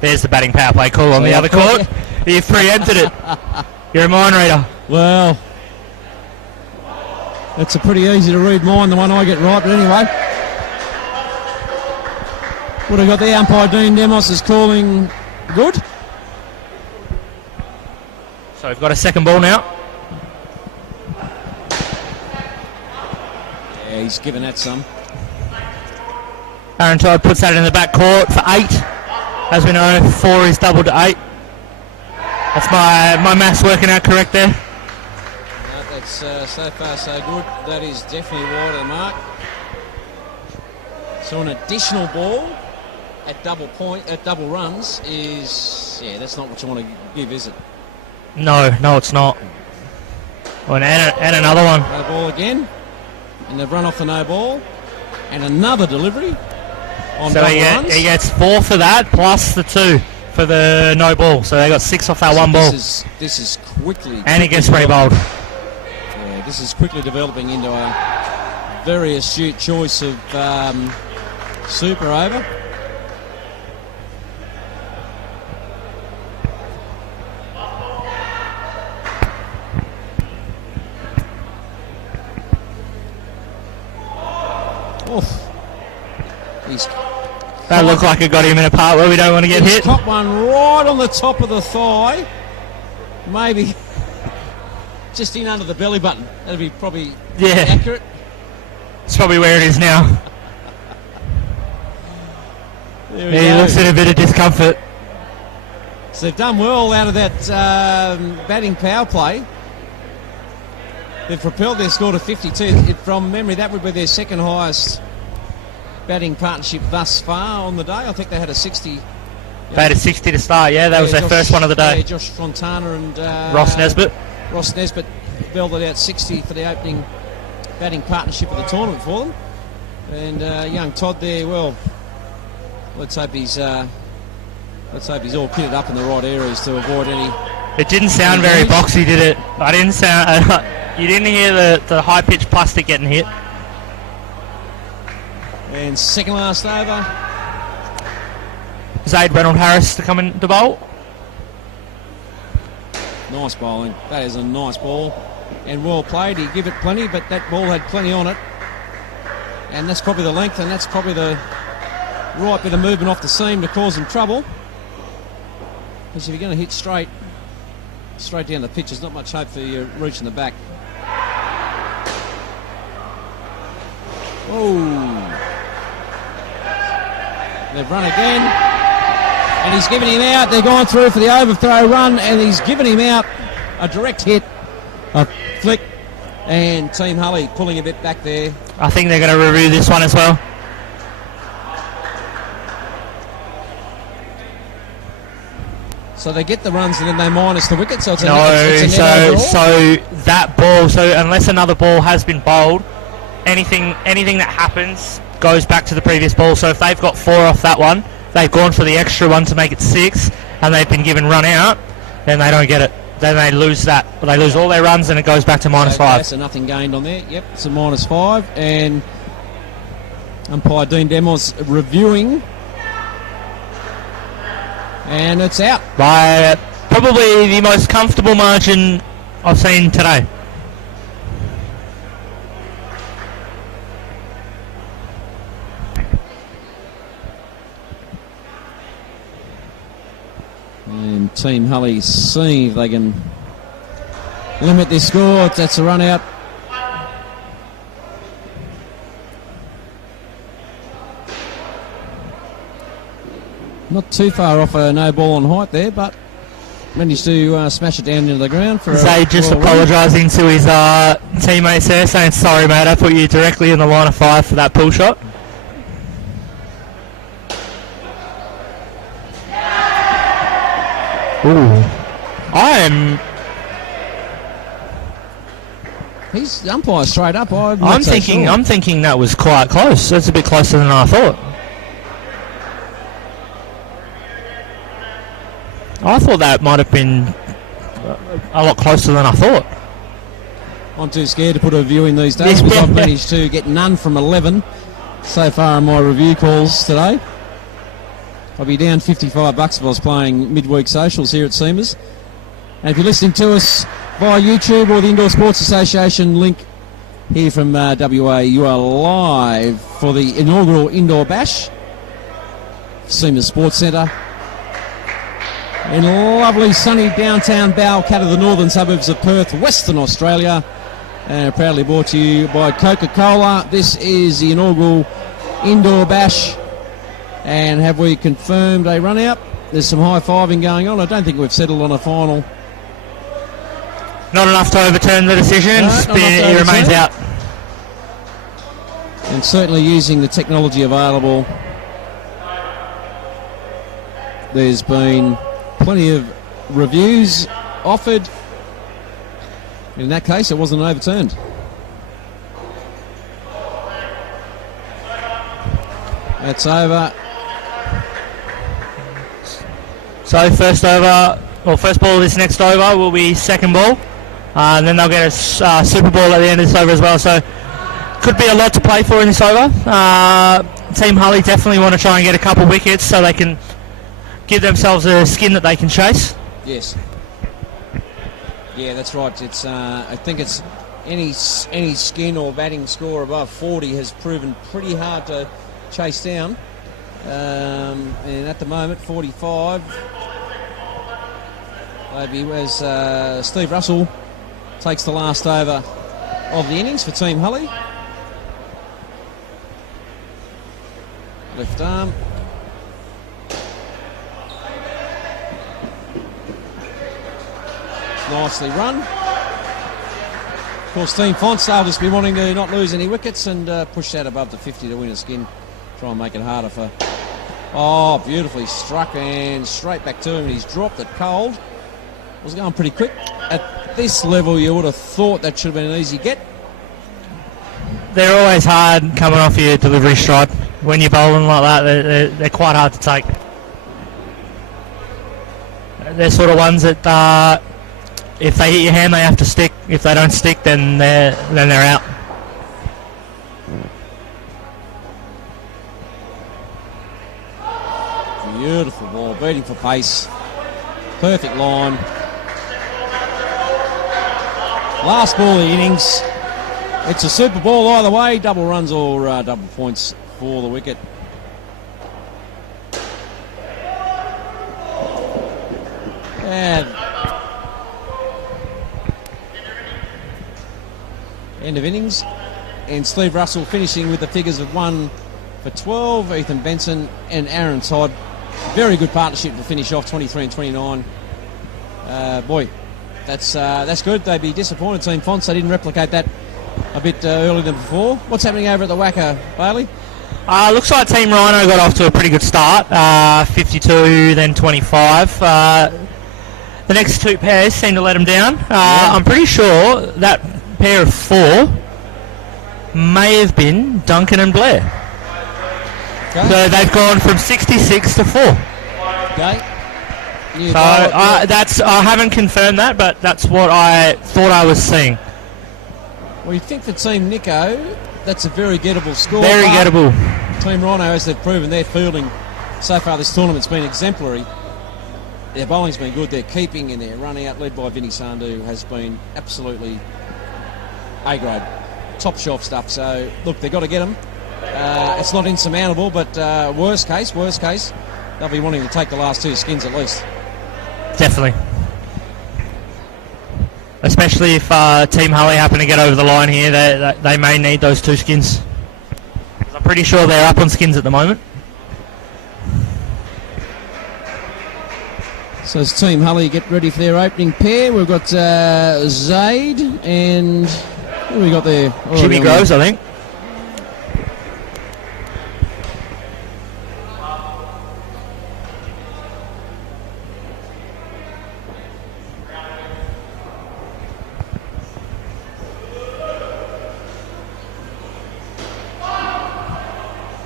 There's the batting power play call on the other court. You've preempted it. You're a mind reader. Well, it's a pretty easy to read mind, the one I get right, but anyway. What have we got there? Umpire Dean Demos is calling good. So we've got a second ball now. Yeah, he's given that some. Aaron Todd puts that in the back court for 8. As we know, 4 is doubled to 8. That's my maths working out correct there. No, that's so far so good. That is definitely wide of the mark. So an additional ball at double runs is, that's not what you want to give, is it? No, it's not. Oh, and another one. No ball again, and they've run off the no ball, and another delivery on so double runs. He gets 4 for that plus the 2 for the no ball. So they got 6 off that one ball. This is quickly. And he gets re-bowled. Yeah, this is quickly developing into a very astute choice of super over. That looked like it got him in a part where we don't want to get hit. Top one right on the top of the thigh. Maybe just in under the belly button. That'd be probably accurate. It's probably where it is now. He looks in a bit of discomfort. So they've done well out of that batting power play. They've propelled their score to 52. From memory, that would be their second highest batting partnership thus far on the day. I think they had a 60. They had a 60 to start, that was their first one of the day. Yeah, Josh Fontana and Ross Nesbitt belted out 60 for the opening batting partnership of the tournament for them. And young Todd there, well, let's hope he's all kitted up in the right areas to avoid any. It didn't sound very boxy, did it? I didn't sound. You didn't hear the high pitched plastic getting hit. And second last over. Zaid Reynolds Harris to come in to bowl. Nice bowling. That is a nice ball. And well played. He gave it plenty, but that ball had plenty on it. And that's probably the length, and that's probably the right bit of movement off the seam to cause him trouble. Because if you're going to hit straight down the pitch, there's not much hope for you reaching the back. Oh. They've run again. And he's given him out. They're going through for the overthrow run, and he's given him out a direct hit, a flick, and Team Hully pulling a bit back there. I think they're going to review this one as well. So they get the runs and then they minus the wicket. So it's a so that ball. So unless another ball has been bowled, anything that happens goes back to the previous ball. So if they've got 4 off that one, they've gone for the extra one to make it 6, and they've been given run out, then they don't get it. Then they lose that. They lose all their runs, and it goes back to -5. So nothing gained on there. Yep, it's a -5, and umpire Dean Demos reviewing, and it's out by probably the most comfortable margin I've seen today. And Team Hully see if they can limit this score. That's a run out. Not too far off a no ball on height there, but managed to smash it down into the ground. For Zay just apologising to his teammates there, saying, sorry mate, I put you directly in the line of 5 for that pull shot. Ooh. He's the umpire straight up. I'm thinking that was quite close. That's a bit closer than I thought. I thought that might have been a lot closer than I thought. I'm too scared to put a view in these days because I've managed to get none from 11 so far in my review calls today. I'll be down $55 if I was playing midweek socials here at Seamers. And if you're listening to us via YouTube or the Indoor Sports Association link here from WA, you are live for the inaugural Indoor Bash, Seamers Sports Centre, in lovely sunny downtown Balcat of the northern suburbs of Perth, Western Australia. And proudly brought to you by Coca-Cola. This is the inaugural Indoor Bash. And have we confirmed a run out? There's some high-fiving going on. I don't think we've settled on a final. Not enough to overturn the decision. He remains out. And certainly using the technology available, there's been plenty of reviews offered. In that case, it wasn't overturned. That's over. So first ball of this next over will be second ball. And then they'll get a super ball at the end of this over as well. So could be a lot to play for in this over. Team Hully definitely want to try and get a couple wickets so they can give themselves a skin that they can chase. Yes. Yeah, that's right. It's I think it's any skin or batting score above 40 has proven pretty hard to chase down. And at the moment, 45. Maybe as Steve Russell takes the last over of the innings for Team Hully. Left arm. Nicely run. Of course, Team Fonstale just be wanting to not lose any wickets and push that above the 50 to win a skin. Try and make it harder for... Oh, beautifully struck and straight back to him. He's dropped it cold. It was going pretty quick. At this level, you would have thought that should have been an easy get. they're always hard coming off your delivery stride. When you're bowling like that, they're quite hard to take. They're sort of ones that if they hit your hand, they have to stick. If they don't stick, then they're out. Beautiful ball, beating for pace. Perfect line. Last ball of the innings. It's a super ball either way. Double runs or double points for the wicket. And end of innings. And Steve Russell finishing with the figures of 1 for 12. Ethan Benson and Aaron Todd. Very good partnership to finish off 23 and 29. Boy, that's good. They'd be disappointed, Team Fonts. They didn't replicate that a bit earlier than before. What's happening over at the Wacker, Bailey? Looks like Team Rhino got off to a pretty good start. 52, then 25. The next two pairs seem to let them down. I'm pretty sure that pair of 4 may have been Duncan and Blair. Okay. So they've gone from 66 to 4. Okay. So I haven't confirmed that, but that's what I thought I was seeing. Well, you think for Team Nico, that's a very gettable score. Very gettable. Team Rhino, as they've proven, their fielding so far this tournament's been exemplary. Their bowling's been good. Their keeping and their run out, led by Vinny Sandhu, has been absolutely A-grade. Top shelf stuff. So, look, they've got to get them. It's not insurmountable, but worst case, they'll be wanting to take the last 2 skins at least. Definitely. Especially if Team Hully happen to get over the line here, they may need those 2 skins. I'm pretty sure they're up on skins at the moment. So as Team Hully get ready for their opening pair, we've got Zaid and who have we got there? Jimmy Groves, I think.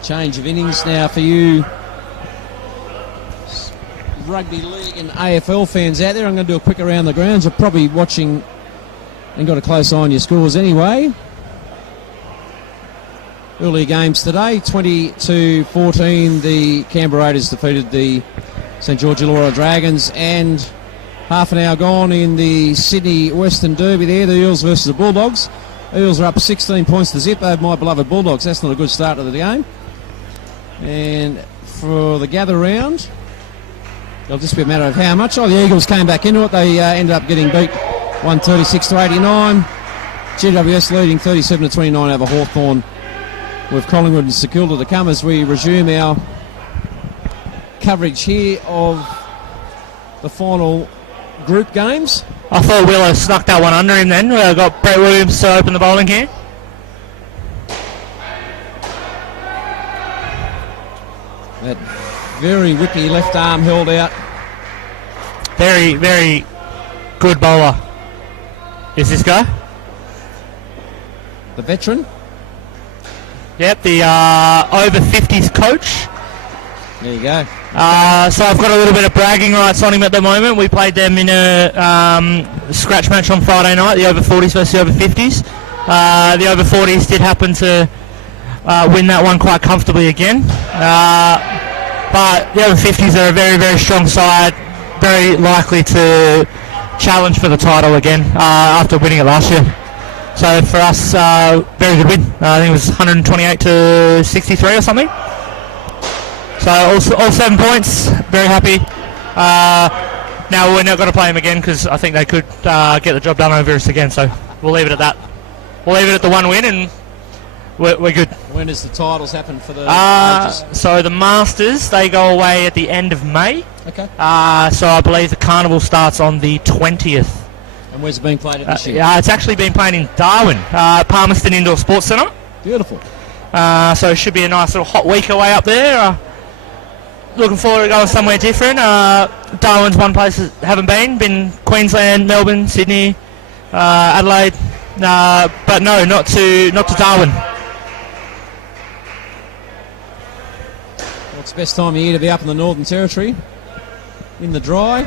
Change of innings now for you rugby league and AFL fans out there. I'm going to do a quick around the grounds. You're probably watching and got a close eye on your scores anyway. Early games today, 20-14, the Canberra Raiders defeated the St George Illawarra Dragons, and half an hour gone in the Sydney Western Derby there, the Eels versus the Bulldogs. Eels are up 16 points to zip over my beloved Bulldogs. That's not a good start to the game. And for the gather round, it'll just be a matter of how much. Oh, the Eagles came back into it. They ended up getting beat 136 to 89. GWS leading 37 to 29 over Hawthorn, with Collingwood and Secunda to come as we resume our coverage here of the final group games. I thought Wheeler snuck that one under him then. We've got Brett Williams to open the bowling here. That very whippy left arm held out. Very, very good bowler. Is this guy? The veteran. Yep, the over 50s coach. There you go. So I've got a little bit of bragging rights on him at the moment. We played them in a scratch match on Friday night, the over 40s versus the over 50s. The over 40s did happen to win that one quite comfortably again. But the over 50s are a very, very strong side, very likely to challenge for the title again after winning it last year. So for us, very good win. I think it was 128 to 63 or something. So all 7 points, very happy. Now we're not going to play them again because I think they could get the job done over us again. So we'll leave it at that. We'll leave it at the one win and we're good. When does the titles happen for the majors? So the Masters, they go away at the end of May. Okay. So I believe the Carnival starts on the 20th. And where's it being played at this year? It's actually been played in Darwin, Palmerston Indoor Sports Centre. Beautiful. So it should be a nice little hot week away up there. Looking forward to going somewhere different. Darwin's one place that haven't been Queensland, Melbourne, Sydney, Adelaide, but no, not to Darwin. Well, it's the best time of year to be up in the Northern Territory, in the dry.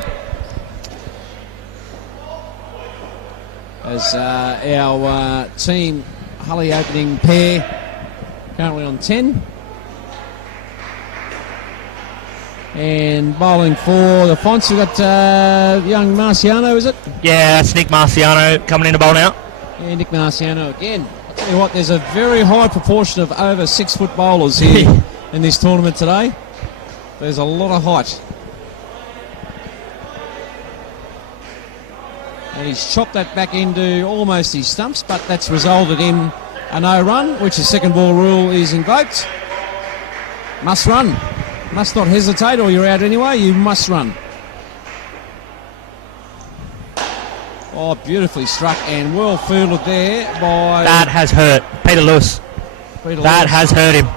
As our team, Hully opening pair, currently on 10. And bowling for the Fonts, we've got young Marciano, is it? Yeah, that's Nick Marciano coming in to bowl now. Yeah, Nick Marciano again. I'll tell you what, there's a very high proportion of over 6 foot bowlers here in this tournament today. There's a lot of height. And he's chopped that back into almost his stumps, but that's resulted in a no run, which the second ball rule is invoked. Must run. Must not hesitate, or you're out anyway. You must run. Oh, beautifully struck and well fielded there by... That has hurt Peter Lewis. That has hurt him.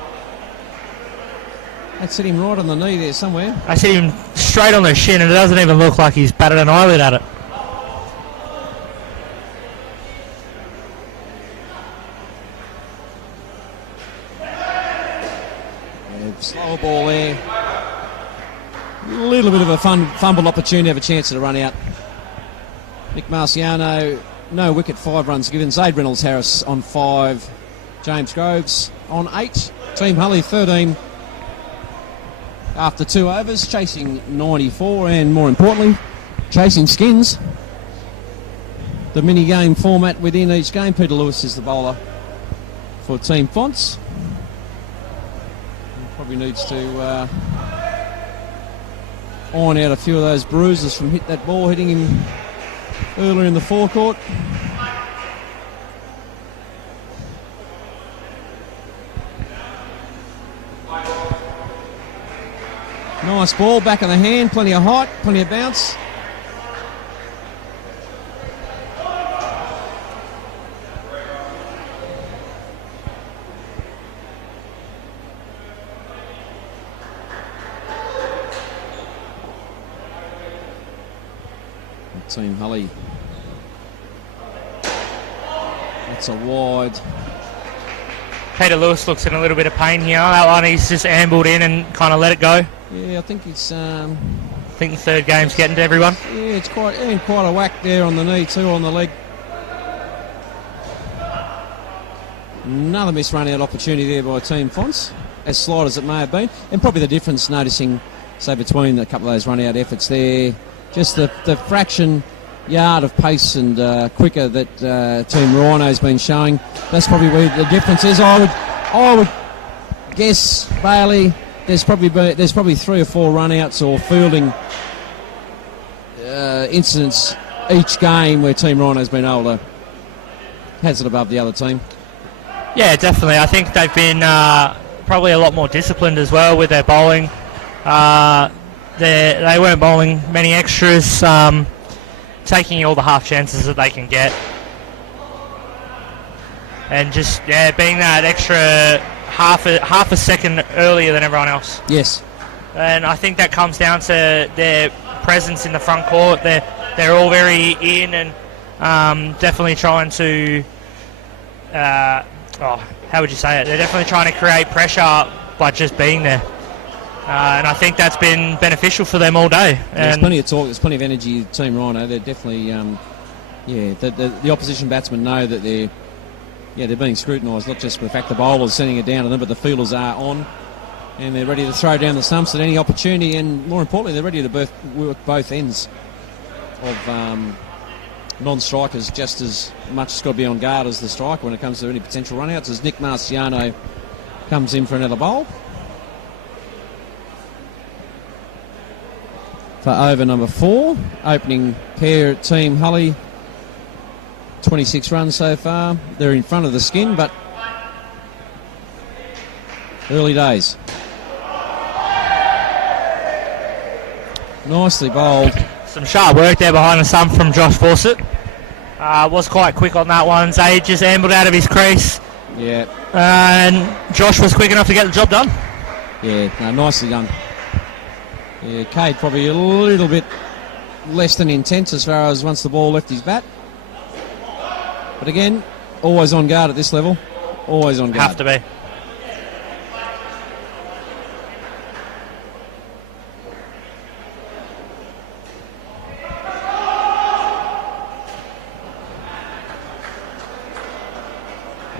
That's hit him right on the knee there somewhere. I hit him straight on the shin, and it doesn't even look like he's batted an eyelid at it. Slower ball there. A little bit of a fumble opportunity, have a chance to run out. Nick Marciano, no wicket, 5 runs given. Zaid Reynolds-Harris on 5. James Groves on 8. Team Hully 13 after 2 overs, chasing 94 and, more importantly, chasing skins. The mini-game format within each game. Peter Lewis is the bowler for Team Fonts. Probably needs to iron out a few of those bruises from that ball hitting him earlier in the forecourt. Nice ball, back of the hand, plenty of height, plenty of bounce. Team Hully. That's a wide. Peter Lewis looks in a little bit of pain here. That one, he's just ambled in and kind of let it go. Yeah, I think it's. I think the third game's getting to everyone. Yeah, it's quite a whack there on the knee too, on the leg. Another missed run-out opportunity there by Team Fonts, as slight as it may have been, and probably the difference noticing, say, between a couple of those run-out efforts there. Just the fraction yard of pace and quicker that Team Rhino's been showing. That's probably where the difference is. I would guess, Bailey, there's probably 3 or 4 run-outs or fielding incidents each game where Team Rhino's been able to has it above the other team. Yeah, definitely. I think they've been probably a lot more disciplined as well with their bowling. They weren't bowling many extras, taking all the half chances that they can get, and just being that extra half a second earlier than everyone else. Yes, and I think that comes down to their presence in the front court. They're all very in and definitely trying to. How would you say it? They're definitely trying to create pressure by just being there. And I think that's been beneficial for them all day. There's plenty of talk, there's plenty of energy, Team Rhino. They're definitely, the opposition batsmen know that they're being scrutinised, not just for the fact the bowler's sending it down to them, but the fielders are on, and they're ready to throw down the stumps at any opportunity, and more importantly, they're ready to work both ends of non-strikers just as much as got to be on guard as the striker when it comes to any potential run-outs, as Nick Marciano comes in for another bowl. For over number 4, opening pair at Team Hully, 26 runs so far. They're in front of the skin, but early days. Nicely bowled. Some sharp work there behind the stump from Josh Fawcett. Was quite quick on that one. Zaid just ambled out of his crease. Yeah. And Josh was quick enough to get the job done. Yeah, no, nicely done. Yeah, Cade probably a little bit less than intense as far as once the ball left his bat. But again, always on guard at this level. Always on guard. Have to be.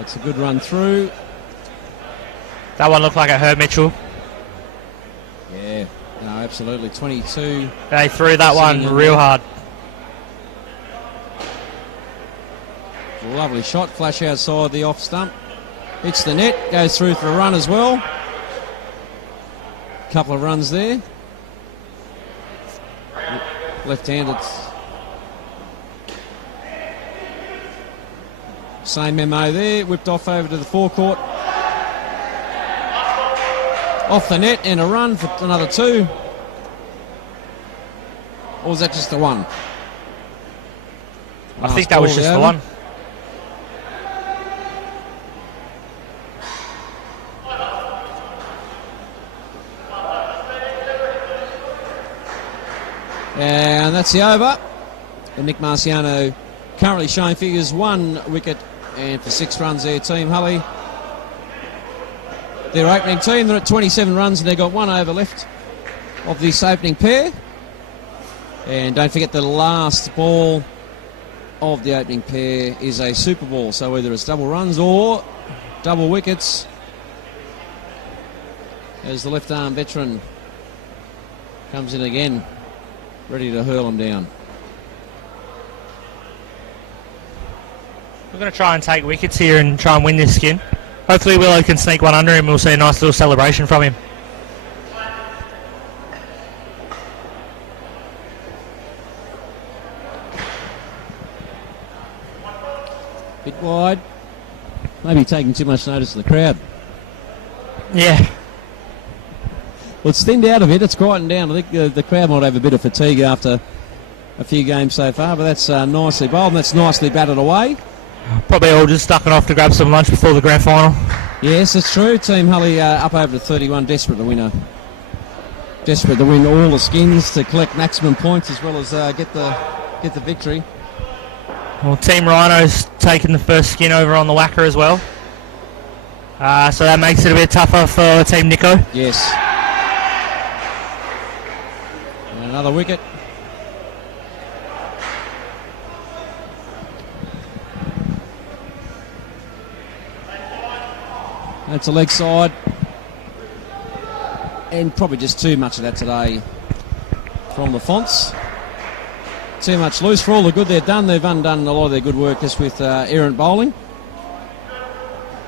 That's a good run through. That one looked like it hurt Mitchell. Yeah, no, absolutely. 22. They threw that one real hard. Lovely shot, flash outside the off stump. Hits the net, goes through for a run as well. Couple of runs there. Left-handed. Same memo there, whipped off over to the forecourt. Off the net and a run for another 2. Or was that just the one? I think that was just the one. And that's the over. And Nick Marciano currently showing figures, 1 wicket and for 6 runs there, Team Hully. Their opening team, they're at 27 runs and they've got 1 over left of this opening pair. And don't forget the last ball of the opening pair is a super ball, so either it's double runs or double wickets. As the left arm veteran comes in again, ready to hurl them down. We're going to try and take wickets here and try and win this skin. Hopefully Willow can sneak one under him. We'll see a nice little celebration from him. Bit wide. Maybe taking too much notice of the crowd. Yeah. Well, it's thinned out a bit. It's quietened down. I think the crowd might have a bit of fatigue after a few games so far, but that's nicely bowled and that's nicely batted away. Probably all just stucking off to grab some lunch before the grand final. Yes, it's true. Team Hully up over to 31, desperate to win desperate to win all the skins to collect maximum points as well as get the victory. Well, Team Rhino's taking the first skin over on the whacker as well. So that makes it a bit tougher for Team Nico. Yes. And another wicket. That's a leg side. And probably just too much of that today from the Fonts. Too much loose for all the good they've done. They've undone a lot of their good work just with errant bowling.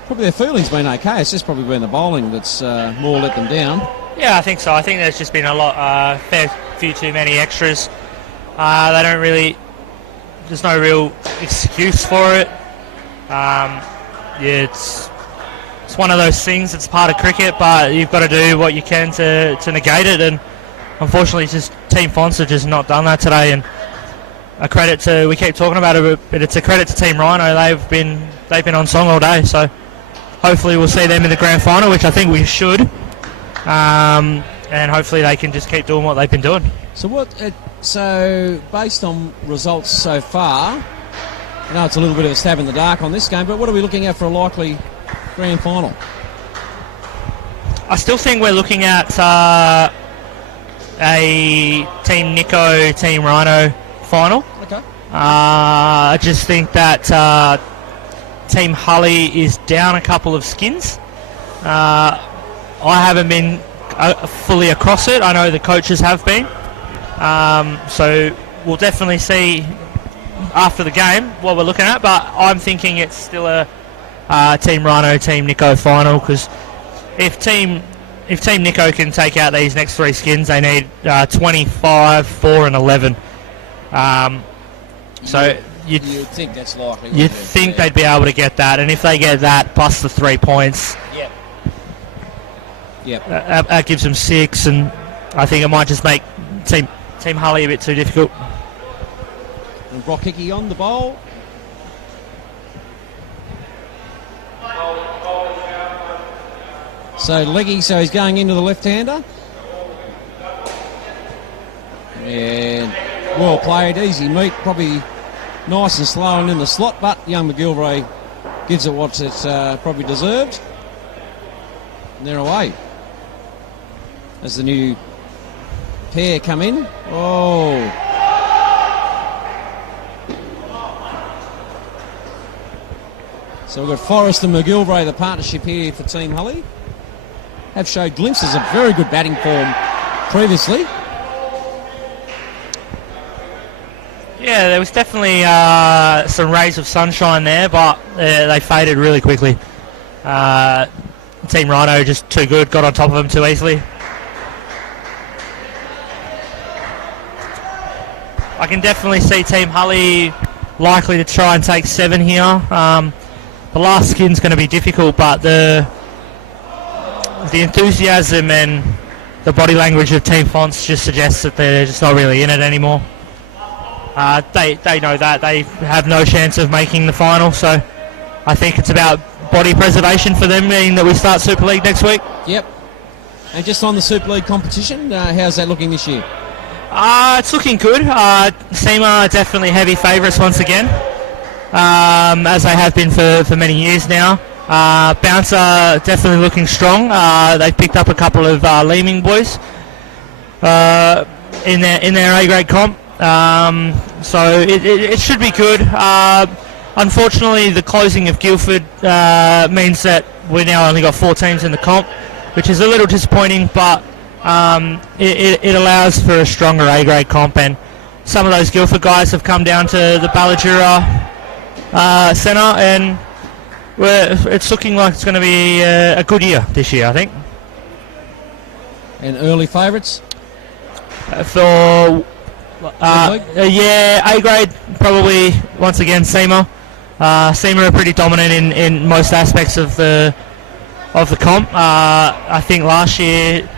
Probably their fielding's been okay. It's just probably been the bowling that's more let them down. Yeah, I think so. I think there's just been a lot, fair few too many extras. They don't really. There's no real excuse for it. It's one of those things. It's part of cricket, but you've got to do what you can to negate it. And unfortunately, just Team Fonts have just not done that today. And a credit to, we keep talking about it, but it's a credit to Team Rhino. They've been on song all day. So hopefully we'll see them in the grand final, which I think we should. And hopefully they can just keep doing what they've been doing. So based on results so far, I know it's a little bit of a stab in the dark on this game, but what are we looking at for a likely grand final? I still think we're looking at a Team Nico, Team Rhino final. Okay. I just think that Team Hully is down a couple of skins. I haven't been fully across it. I know the coaches have been. So we'll definitely see after the game what we're looking at, but I'm thinking it's still a Team Rhino, Team Nico final, because if Team Nico can take out these next 3 skins, they need 25, 4 and 11. So you'd think that's likely. You'd think they'd be able to get that, and if they get that plus the 3 points, that gives them 6, and I think it might just make Team Hully a bit too difficult. And Brock Hickey on the bowl. So Leggy, so he's going into the left-hander. And well played, easy meet, probably nice and slow and in the slot, but young McGilvray gives it what it's probably deserved. And they're away. As the new pair come in. Oh. So we've got Forrest and McGilvray, the partnership here for Team Hully. Have showed glimpses of very good batting form previously. Yeah, there was definitely some rays of sunshine there, but they faded really quickly. Team Rhino just too good, got on top of them too easily. I can definitely see Team Hully likely to try and take 7 here. The last skin's going to be difficult, but the enthusiasm and the body language of Team Fonts just suggests that they're just not really in it anymore. They know that. They have no chance of making the final, so I think it's about body preservation for them, meaning that we start Super League next week. Yep. And just on the Super League competition, how's that looking this year? It's looking good. SEMA are definitely heavy favourites once again, as they have been for many years now. Bouncer definitely looking strong. They've picked up a couple of Leeming boys in their A-grade comp, so it should be good. Unfortunately, the closing of Guildford means that we now only got 4 teams in the comp, which is a little disappointing, but it allows for a stronger A-grade comp, and some of those Guildford guys have come down to the Ballajura Centre, and it's looking like it's going to be a good year this year, I think. And early favourites? For A-grade, probably once again SEMA. SEMA are pretty dominant in most aspects of the comp. I think last year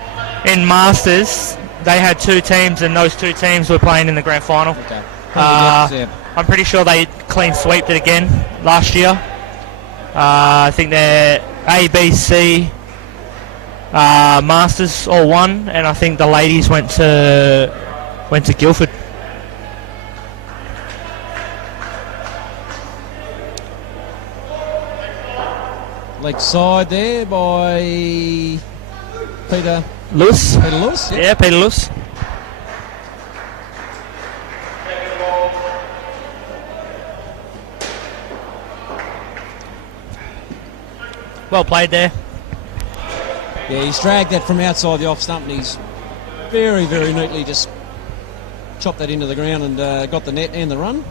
in Masters they had 2 teams, and those 2 teams were playing in the grand final. Okay. I'm pretty sure they clean sweeped it again last year. I think they're A, B, C Masters all won, and I think the ladies went to Guildford. Leg side there by Peter Lewis. Peter Lewis. Yep. Yeah, Peter Lewis. Well played there. Yeah, he's dragged that from outside the off stump, and he's very, very neatly just chopped that into the ground and got the net and the run.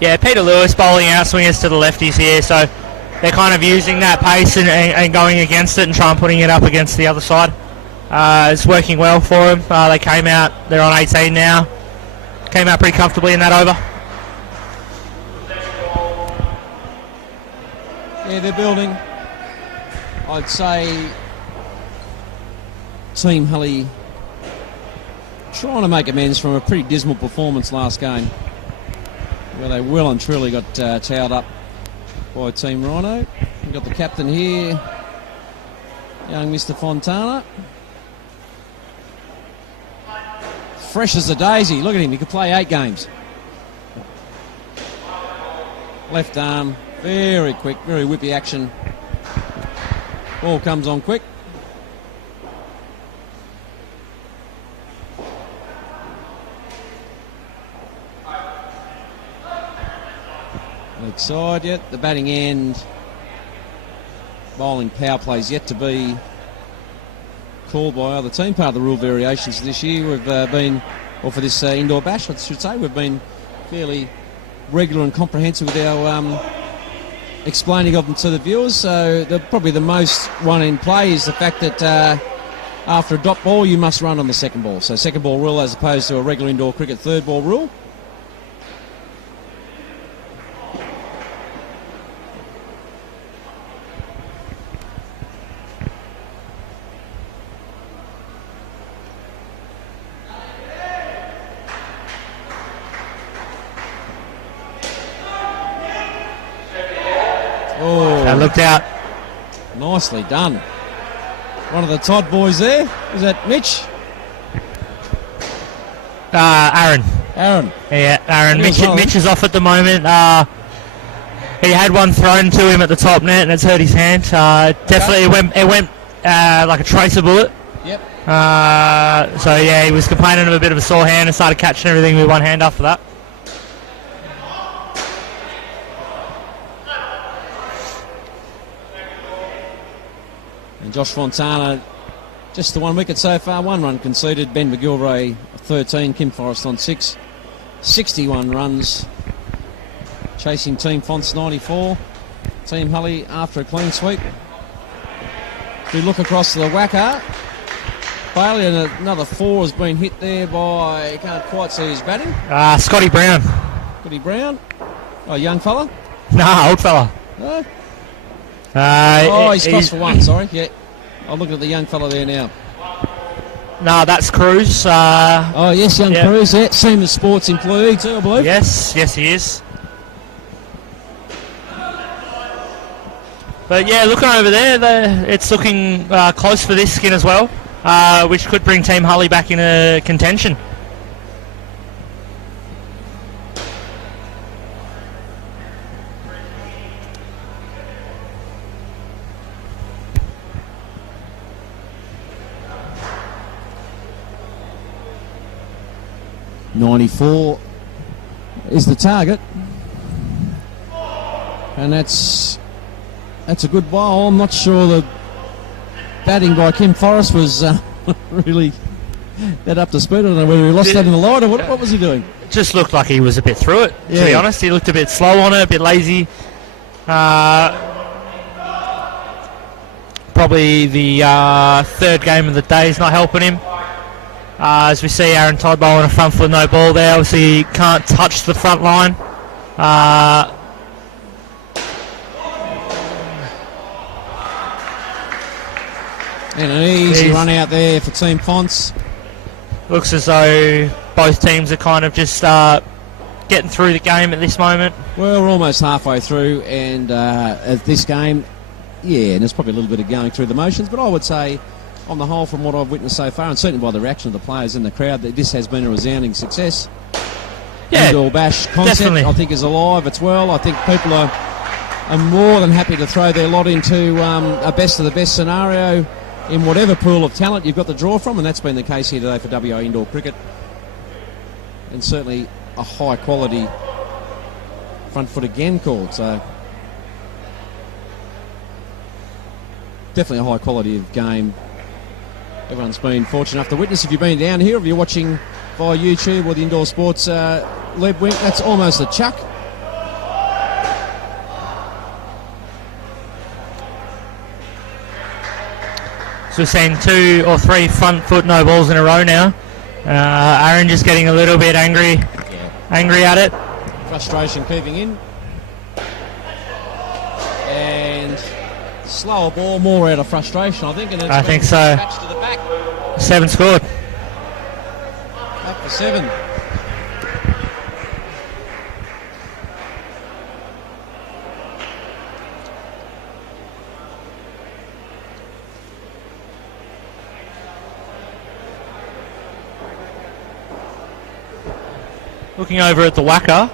Yeah, Peter Lewis bowling out swingers to the lefties here, so they're kind of using that pace and going against it and trying putting it up against the other side. It's working well for them. They came out, they're on 18 now. Came out pretty comfortably in that over. Yeah, they're building. I'd say Team Hully trying to make amends from a pretty dismal performance last game, where they well and truly got towed up by Team Rhino. We've got the captain here, young Mr. Fontana. Fresh as a daisy. Look at him, he could play 8 games. Left arm, very quick, very whippy action. Ball comes on quick. Leg side yet, the batting end. Bowling power plays yet to be called by either team. Part of the rule variations this year we've been, or for this indoor bash I should say, we've been fairly regular and comprehensive with our explaining of them to the viewers. So probably the most one in play is the fact that after a dot ball you must run on the second ball. So second ball rule as opposed to a regular indoor cricket third ball rule. Looked out. Nicely done. One of the Todd boys there. Is that Mitch? Aaron. Aaron. Yeah, Aaron. Mitch is off at the moment. He had one thrown to him at the top net and it's hurt his hand. Definitely it went like a tracer bullet. Yep. So yeah, he was complaining of a bit of a sore hand and started catching everything with one hand after that. Josh Fontana, just the 1 wicket so far, 1 run conceded. Ben McGilvray 13, Kim Forrest on 6, 61 runs. Chasing Team Fonts 94. Team Hully after a clean sweep. We look across to the whacker. Bailey, and another 4 has been hit there by, can't quite see his batting. Scotty Brown. Scotty Brown. Oh, young fella. Nah, old fella. No? He's crossed for 1, sorry. Yeah. I'm looking at the young fella there now. No, that's Cruz. Yes, young Cruz. Yeah. Seaman Sports employee too, I believe. Yes, he is. But yeah, looking over there, it's looking close for this skin as well, which could bring Team Hully back into contention. .94 is the target, and that's a good bowl. I'm not sure the batting by Kim Forrest was really that up to speed. I don't know whether he lost that in the light or what was he doing? It just looked like he was a bit through it, to be honest. He looked a bit slow on it, a bit lazy. Probably the third game of the day is not helping him. As we see Aaron Todd bowling a front foot no ball there. Obviously he can't touch the front line. And an easy run out there for Team Fonts. Looks as though both teams are kind of just getting through the game at this moment. Well, we're almost halfway through, and at this game, and there's probably a little bit of going through the motions, but I would say, on the whole, from what I've witnessed so far, and certainly by the reaction of the players in the crowd, that this has been a resounding success. Yeah, Indoor Bash concept, definitely. I think, is alive. It's well. I think people are more than happy to throw their lot into a best of the best scenario in whatever pool of talent you've got to draw from, and that's been the case here today for WA Indoor Cricket. And certainly a high quality front foot again called, so definitely a high quality of game. Everyone's been fortunate enough to witness. If you've been down here, if you're watching via YouTube or the Indoor Sports Leb Wink, that's almost a chuck. So we're seeing 2 or 3 front foot no balls in a row now. Aaron just getting a little bit angry at it. Frustration creeping in. And slower ball, more out of frustration, I think. And I think so. Patched to the back. 7 scored. Back for 7. Looking over at the whacker,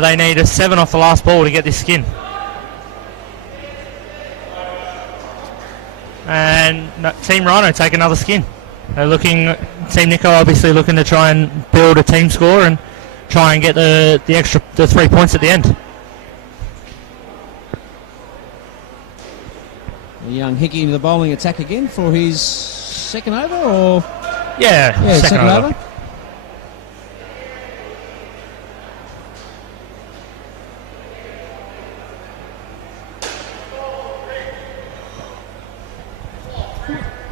they need a 7 off the last ball to get this skin. And Team Rhino take another skin. They're looking, Team Nico obviously looking to try and build a team score and try and get the 3 points at the end. A young Hickey into the bowling attack again for his second over, or second over.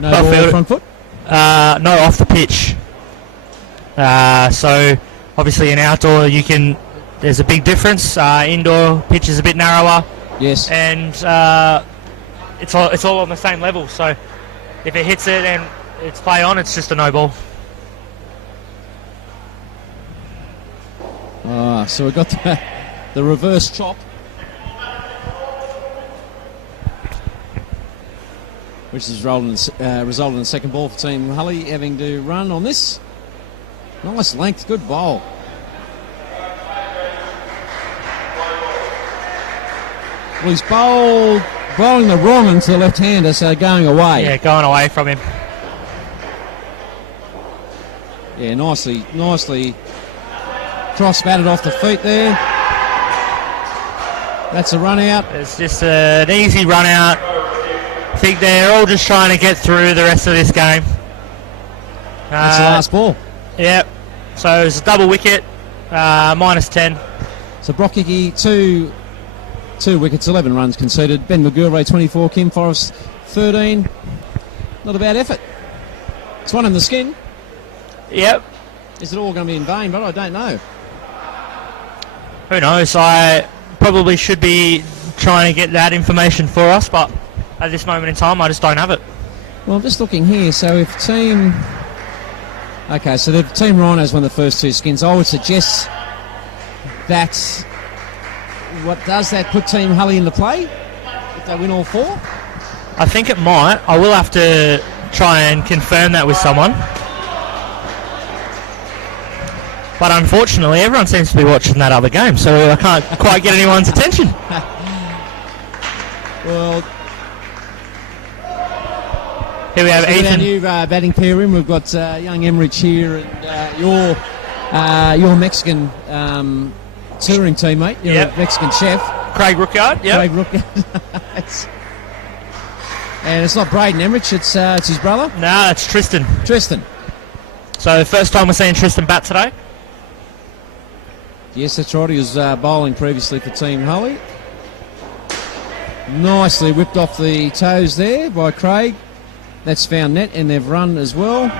No ball front foot? No, off the pitch. So obviously in outdoor there's a big difference. Indoor pitch is a bit narrower. Yes. And it's all on the same level. So if it hits it and it's play on, it's just a no ball. So we've got the reverse chop. Which has resulted in the second ball for Team Hully having to run on this. Nice length, good bowl. Well, he's bowling the wrong into the left-hander, so going away. Yeah, going away from him. Yeah, nicely cross-batted off the feet there. That's a run out. It's just an easy run out I think they're all just trying to get through the rest of this game. That's the last ball. Yep. So it's a double wicket, minus 10. So Brock Hickey, two wickets, 11 runs conceded. Ben McGilvray, 24. Kim Forrest, 13. Not a bad effort. It's one in the skin. Yep. Is it all going to be in vain? But I don't know. Who knows? I probably should be trying to get that information for us, but at this moment in time, I just don't have it. Well, I'm just looking here. So if team... Okay, so the Team Rhinos won the first 2 skins. I would suggest that... What does that put Team Hully into play? If they win all 4? I think it might. I will have to try and confirm that with someone. But unfortunately, everyone seems to be watching that other game, so I can't quite get anyone's attention. Well, here we have so Ethan. Our new batting pair in. We've got young Emmerich here and your Mexican touring teammate, your Mexican chef. Craig Rookyard, Craig Rookyard. And it's not Braden Emmerich, it's his brother. No, it's Tristan. Tristan. So first time we're seeing Tristan bat today. Yes, that's right. He was bowling previously for Team Hully. Nicely whipped off the toes there by Craig. That's found net, and they've run as well.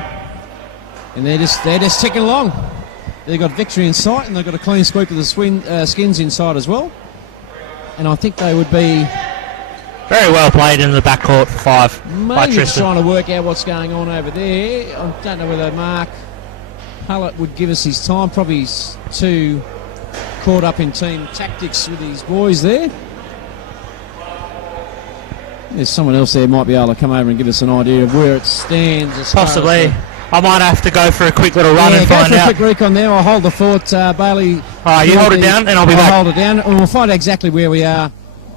And they're just ticking along. They've got victory in sight, and they've got a clean sweep of the skins inside as well. And I think they would be very well played in the backcourt for 5 by maybe Tristan. trying to work out what's going on over there. I don't know whether Mark Hullett would give us his time. Probably he's too caught up in team tactics with his boys there. There's someone else there might be able to come over and give us an idea of where it stands. As Possibly. I might have to go for a quick little run and find out. Go for a quick recon there. I'll hold the fort, Bailey. You hold it down and I'll be back. I'll hold it down and we'll find out exactly where we are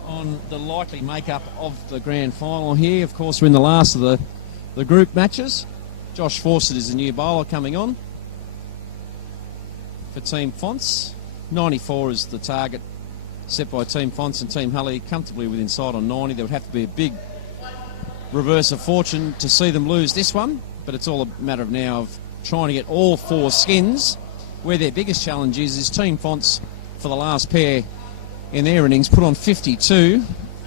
on the likely makeup of the grand final here. Of course, we're in the last of the group matches. Josh Fawcett is the new bowler coming on for Team Fonts. 94 is the target set by Team Fonts, and Team Hully comfortably within sight on 90. There would have to be a big reverse of fortune to see them lose this one, but it's all a matter of now of trying to get all 4 skins. Where their biggest challenge is Team Fonts, for the last pair in their innings, put on 52,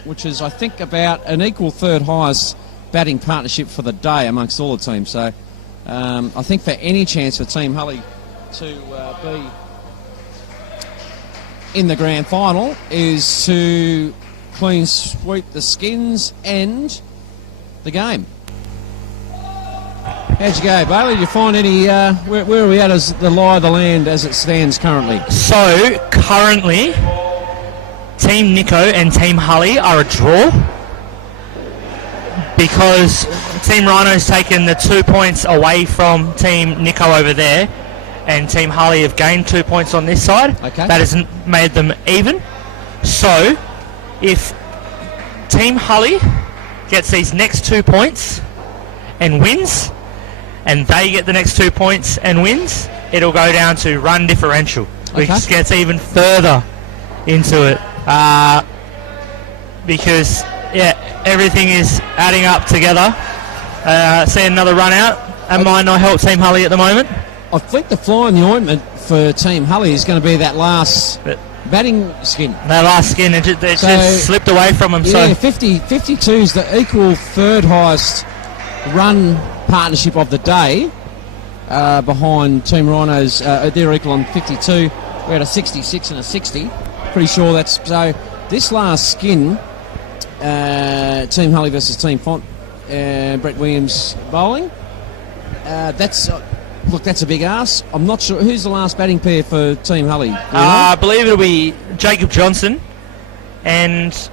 which is, I think, about an equal third highest batting partnership for the day amongst all the teams. So I think for any chance for Team Hully to be in the grand final is to clean sweep the skins and the game. How'd you go, Bailey? Did you find any, where are we at as the lie of the land as it stands currently? So, currently, Team Nico and Team Hully are a draw because Team Rhino's taken the 2 points away from Team Nico over there, and Team Hully have gained 2 points on this side. Okay. That has made them even. So, if Team Hully gets these next 2 points and wins, and they get the next 2 points and wins, it'll go down to run differential, which gets even further into it. Because, everything is adding up together. See another run out. That might not help Team Hully at the moment. I think the fly in the ointment for Team Hully is going to be that last batting skin. That last skin, it just slipped away from them. Yeah, 52 is the equal third highest run partnership of the day behind Team Rhinos. They're equal on 52. We had a 66 and a 60. Pretty sure that's... So this last skin, Team Hully versus Team Font, Brett Williams bowling, that's... Look, that's a big ask. I'm not sure. Who's the last batting pair for Team Hully? I believe it'll be Jacob Johnson and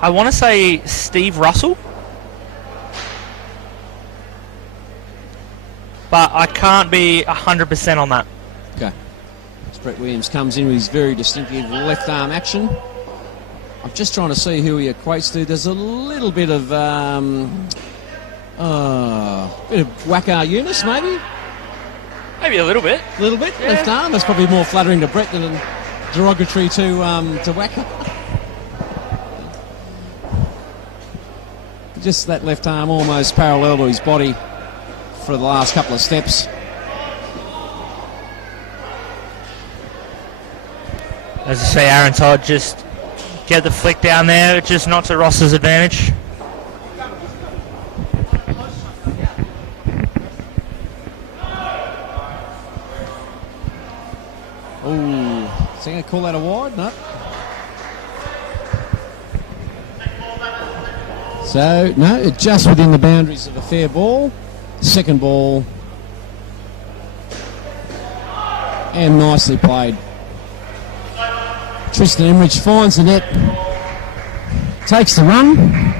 I want to say Steve Russell. But I can't be 100% on that. Okay. As Brett Williams comes in with his very distinctive left arm action. I'm just trying to see who he equates to. There's a little bit of Wakar Yunus, maybe? Maybe a little bit. A little bit? Yeah. Left arm. That's probably more flattering to Brett than derogatory to Wakar. just that left arm almost parallel to his body for the last couple of steps. As I say, Aaron Todd just get the flick down there, just not to Ross's advantage. Oh, is he going to call that a wide? No. So, no, it's just within the boundaries of a fair ball. Second ball. And nicely played. Tristan Emrich finds the net. Takes the run.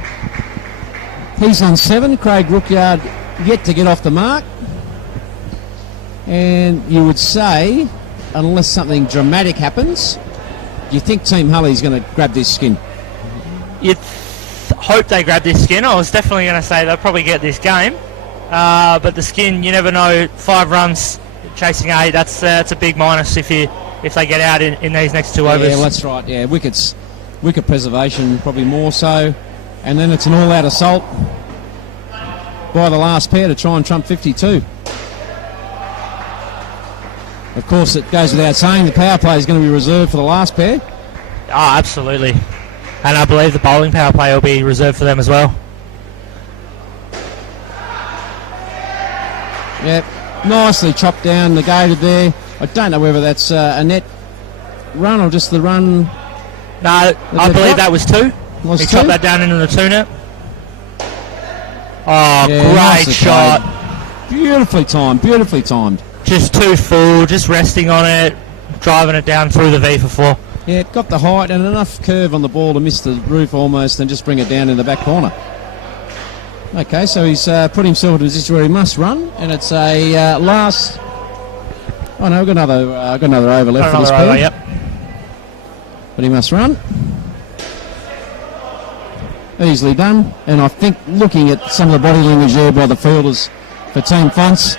He's on 7. Craig Rookyard yet to get off the mark. And you would say, unless something dramatic happens, do you think Team Hully's going to grab this skin? You'd hope they grab this skin. I was definitely going to say they'll probably get this game. But the skin, you never know. 5 runs, chasing 8, that's a big minus if they get out in these next 2 overs. Yeah, that's right. Yeah, wicket preservation probably more so. And then it's an all-out assault by the last pair to try and trump 52. Of course, it goes without saying the power play is going to be reserved for the last pair. Oh, absolutely. And I believe the bowling power play will be reserved for them as well. Yep, nicely chopped down, negated there. I don't know whether that's a net run or just the run. No, I believe that was 2. He chopped that down into the 2 net. Oh, yeah, great shot. Beautifully timed. Just too full, just resting on it, driving it down through the V for 4. Yeah, it got the height and enough curve on the ball to miss the roof almost and just bring it down in the back corner. Okay, so he's put himself in a position where he must run, and it's a last... Oh no, we've got another over left for this pair. Yep. But he must run. Easily done, and I think looking at some of the body language there by the fielders for Team Fonts,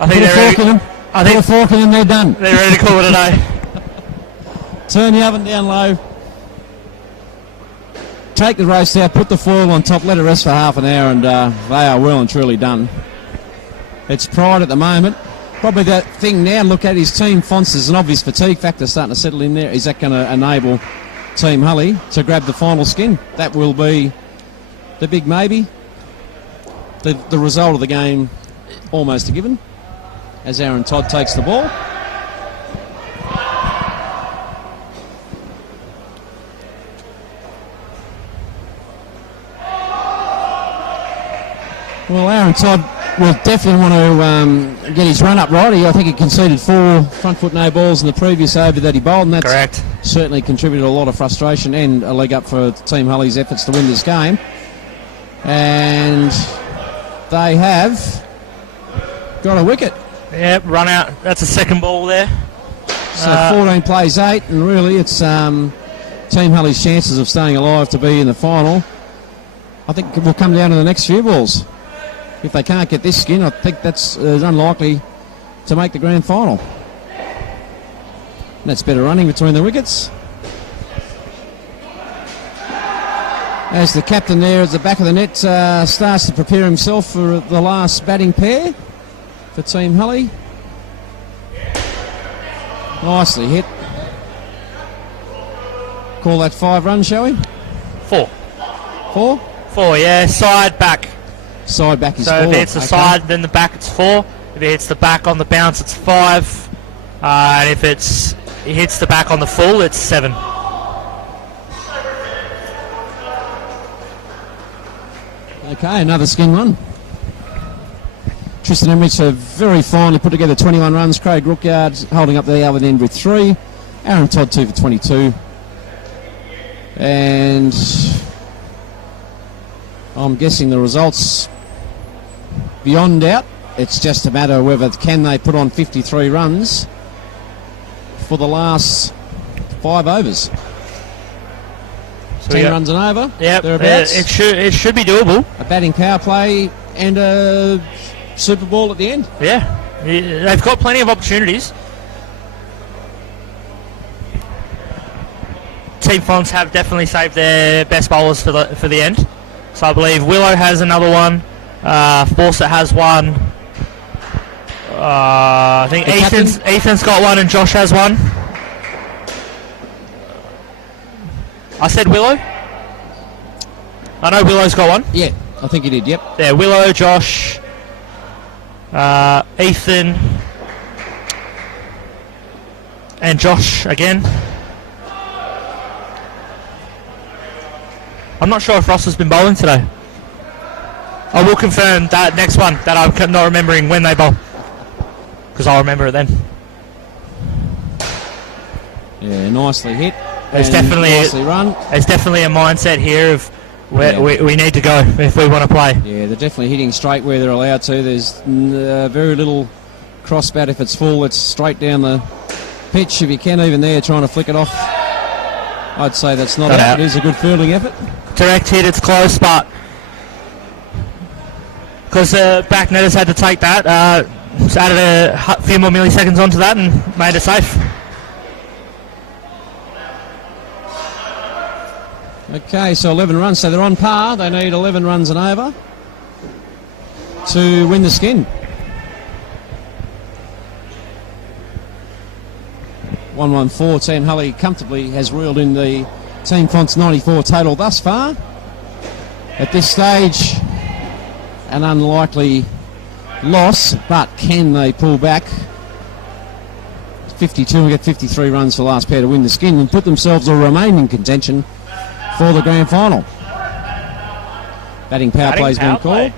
I think put a fork in them, they're done. They're ready to call it a day. Turn the oven down low. Take the roast out, put the foil on top, let it rest for half an hour, and they are well and truly done. It's pride at the moment. Probably that thing now, look at his Team Fonts. There's an obvious fatigue factor starting to settle in there. Is that going to enable Team Hully to grab the final skin? That will be the big maybe. The result of the game almost a given as Aaron Todd takes the ball. Well, Aaron Todd will definitely want to get his run up right. I think he conceded 4 front foot no balls in the previous over that he bowled, and that's correct. Certainly contributed a lot of frustration and a leg up for Team Hully's efforts to win this game. And they have got a wicket. Yep, run out. That's a second ball there. So 14 plays 8, and really it's Team Hully's chances of staying alive to be in the final, I think, will come down to the next few balls. If they can't get this skin, I think that's unlikely to make the grand final. And that's better running between the wickets. As the captain there at the back of the net starts to prepare himself for the last batting pair for Team Hully. Nicely hit. Call that 5 runs, shall we? 4. 4? 4, yeah. Side, back. Side, back is 4. So if it hits the side, then the back, it's 4. If it hits the back on the bounce, it's 5. And if it hits the back on the full, it's 7. Okay, another skin run. Tristan Emrich have very finely put together 21 runs. Craig Rookyard holding up the other end with 3. Aaron Todd 2 for 22. And I'm guessing the results beyond doubt. It's just a matter of whether can they put on 53 runs for the last 5 overs. So 10 runs and over. Yep, thereabouts. It should be doable. A batting power play and a Super Ball at the end. Yeah, they've got plenty of opportunities. Team Fonts have definitely saved their best bowlers for the end. So I believe Willow has another one. Fawcett has one. I think Ethan's got one and Josh has one. I said Willow. I know Willow's got one. Yeah, I think he did, yep. Yeah, Willow, Josh, Ethan, and Josh again. I'm not sure if Ross has been bowling today. I will confirm that next one that I'm not remembering when they bowl, because I'll remember it then. Yeah, nicely hit. There's and definitely nicely run. There's definitely a mindset here of where we need to go if we want to play. Yeah, they're definitely hitting straight where they're allowed to. There's very little cross bat if it's full. It's straight down the pitch if you can, even there, trying to flick it off. I'd say that's not out. It is a good fielding effort. Direct hit, it's close, but because the back netters had to take that, just added a few more milliseconds onto that and made it safe. Okay, so 11 runs. So they're on par. They need 11 runs and over to win the skin. 114. Team Hully comfortably has reeled in the Team Fonts 94 total thus far. At this stage, an unlikely loss, but can they pull back? 52 and get 53 runs for the last pair to win the skin and put themselves or remain in contention for the grand final. Batting power play's been called.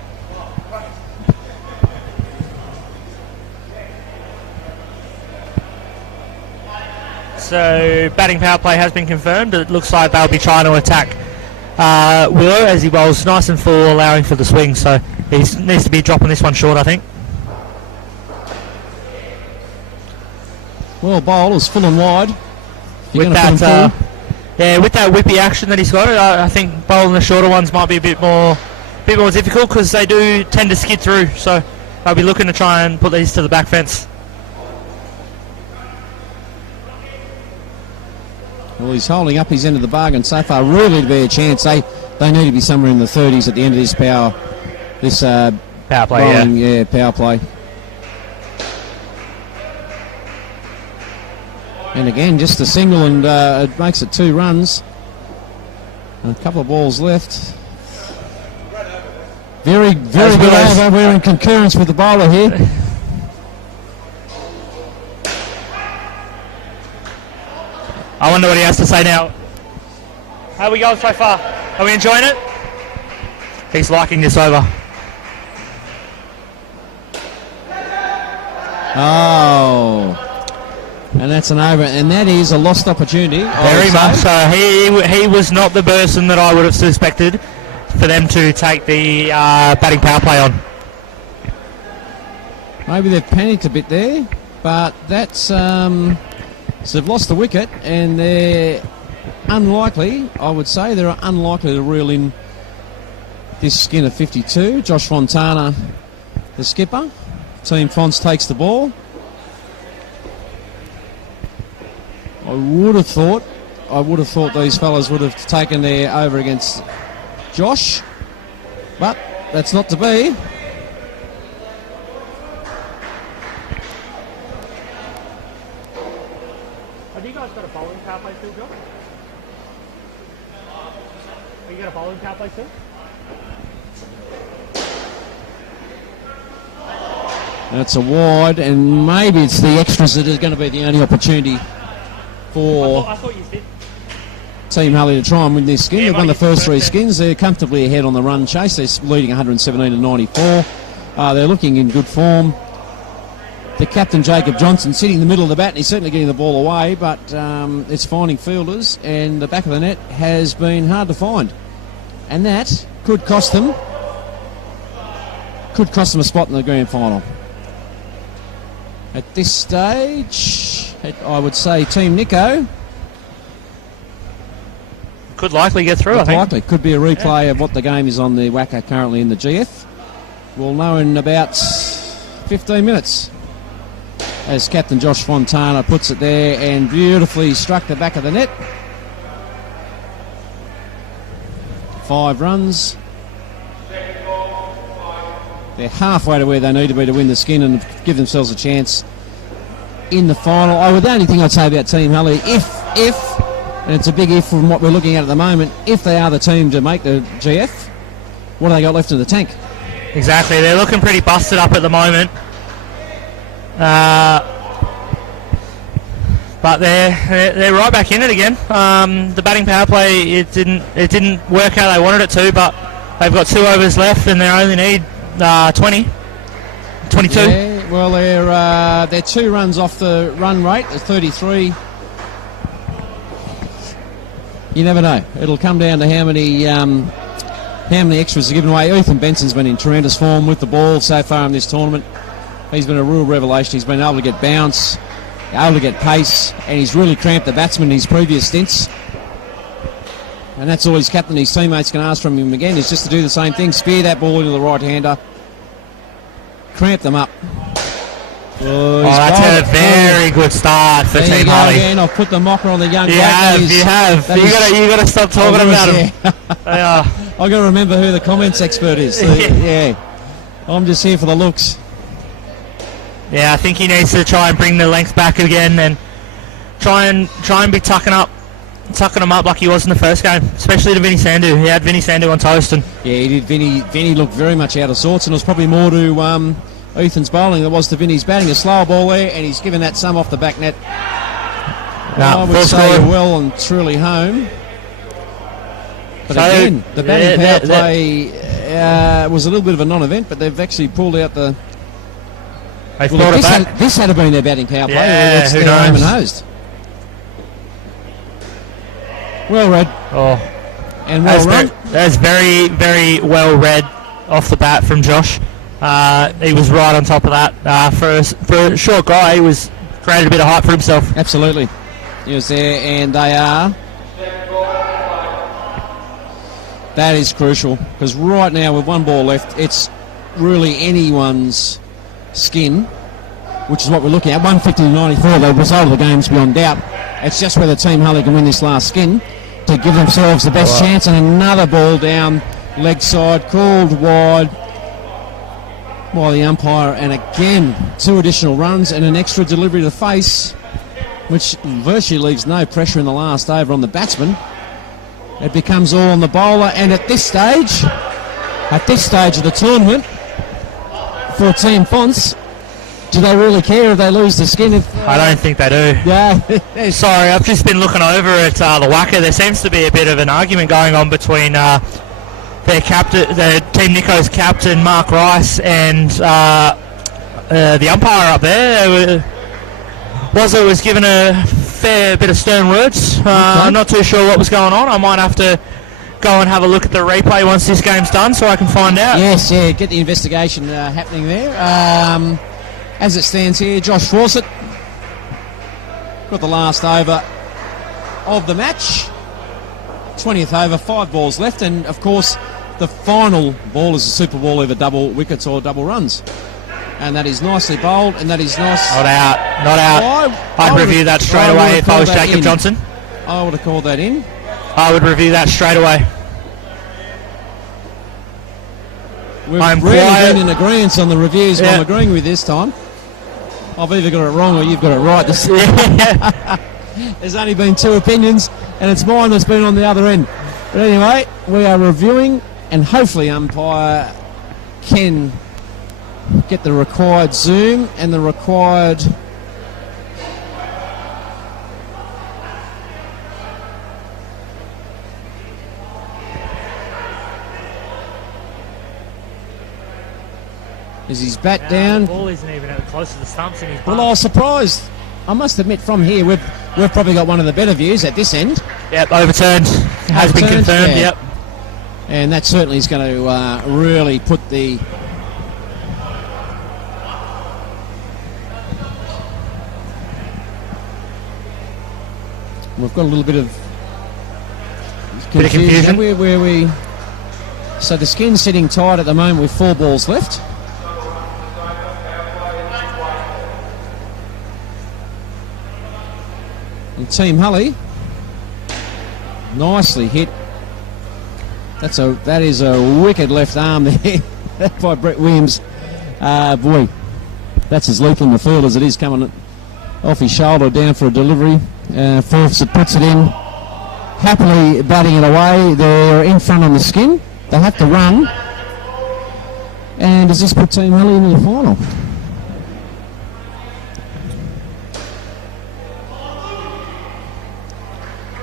So batting power play has been confirmed. It looks like they'll be trying to attack Willow as he bowls nice and full, allowing for the swing. So he needs to be dropping this one short, I think. Well, bowl is full and wide. With that, with that whippy action that he's got, I think bowling the shorter ones might be a bit more difficult because they do tend to skid through. So I'll be looking to try and put these to the back fence. Well, he's holding up his end of the bargain so far. Really to be a chance. They need to be somewhere in the 30s at the end of this power play. Bowling, yeah, power play. And again, just a single, and it makes it 2 runs. And a couple of balls left. Very good over. We're in concurrence with the bowler here. I wonder what he has to say now. How are we going so far? Are we enjoying it? He's liking this over. Oh. And that's an over, and that is a lost opportunity. Very much so. He was not the person that I would have suspected for them to take the batting power play on. Maybe they've panicked a bit there, but that's so they've lost the wicket, and they're unlikely. I would say they're unlikely to reel in this skin of 52. Josh Fontana, the skipper. Team Fonts takes the ball. I would have thought these fellas would have taken their over against Josh, but that's not to be. Have you guys got a bowling power play still, Josh? Have you got a bowling power play still? That's a wide, and maybe it's the extras that is going to be the only opportunity for I thought you did. Team Hully to try and win this skin. Yeah, They've won the first 3 then. skins. They're comfortably ahead on the run chase. They're leading 117 to 94. They're looking in good form. The captain, Jacob Johnson, sitting in the middle of the bat, and he's certainly getting the ball away, but it's finding fielders, and the back of the net has been hard to find. And that could cost them a spot in the grand final. At this stage, I would say Team Nico Could likely get through, I think. likely. Could be a replay of what the game is on the WACA currently in the GF. We'll know in about 15 minutes as Captain Josh Fontana puts it there and beautifully struck the back of the net. 5 runs. They're halfway to where they need to be to win the skin and give themselves a chance in the final. Oh, well, the only thing I'd say about Team Hully, if, and it's a big if from what we're looking at the moment, if they are the team to make the GF, what do they got left in the tank? Exactly, they're looking pretty busted up at the moment. But they're right back in it again. The batting power play, it didn't work how they wanted it to, but they've got 2 overs left and they only need 22. Yeah, well, they're 2 runs off the run rate. It's 33. You never know. It'll come down to how many extras are given away. Ethan Benson's been in tremendous form with the ball so far in this tournament. He's been a real revelation. He's been able to get bounce, able to get pace, and he's really cramped the batsman in his previous stints. And that's all his captain and his teammates can ask from him again, is just to do the same thing. Spear that ball into the right-hander. Cramp them up. Oh, that's a very good start for Team Hully. Again. I've put the mocker on the young bloke. You have. You got to stop talking about him. I've got to remember who the comments expert is. Yeah. I'm just here for the looks. Yeah, I think he needs to try and bring the length back again and try and be tucking them up like he was in the first game, especially to Vinny Sandhu. He had Vinny Sandhu on toast. And yeah, he did. Vinny looked very much out of sorts, and it was probably more to Ethan's bowling than it was to Vinny's batting. A slower ball there, and he's given that some off the back net. I would say well and truly home. But so, again, the batting power play was a little bit of a non-event, but they've actually pulled out the... This had been their batting power play. Yeah, it's who their knows? home and hosed. Well read. Oh, and well run. That's very, very well read off the bat from Josh. He was right on top of that. For a short guy, he was created a bit of hype for himself. Absolutely. He was there, and they are. That is crucial, because right now with 1 ball left, it's really anyone's skin, which is what we're looking at. 150 to 94, the result of the game's beyond doubt. It's just whether Team Hully can win this last skin to give themselves the best chance. And another ball down leg side, called wide by the umpire, and again 2 additional runs and an extra delivery to the face, which virtually leaves no pressure in the last over on the batsman. It becomes all on the bowler, and at this stage of the tournament, for Team Fonts, do they really care if they lose the skin? I don't think they do. Yeah. Sorry, I've just been looking over at the Wacker. There seems to be a bit of an argument going on between their captain, their Team Nico's captain, Mark Rice, and the umpire up there. Wazza was given a fair bit of stern words. I'm not too sure what was going on. I might have to go and have a look at the replay once this game's done so I can find out. Yes, yeah, get the investigation happening there. As it stands here, Josh Fawcett got the last over of the match. 20th over, 5 balls left, and of course the final ball is a super ball, either double wickets or double runs. And that is nicely bowled, and that is nice. Not out. I'd review that straight away if I was Jacob Johnson. I would have called that in. I would review that straight away. We've really been in agreement on the reviews. Yeah. I'm agreeing with this time. I've either got it wrong or you've got it right. There's only been 2 opinions, and it's mine that's been on the other end. But anyway, we are reviewing, and hopefully umpire can get the required zoom and the required... Is his bat down? The ball isn't even close to the stumps in his bum. Well, I was surprised. I must admit, from here, we've probably got one of the better views at this end. Yep, overturned. Has been confirmed, yeah. Yep. And that certainly is going to really put the... We've got a little bit of confusion. Where we... So the skin's sitting tight at the moment with 4 balls left. And Team Hully, nicely hit. That is a wicked left arm there by Brett Williams. Boy, that's as lethal in the field as it is, coming off his shoulder down for a delivery. Fourths it puts it in, happily batting it away. They're in front on the skin. They have to run. And does this put Team Hully into the final?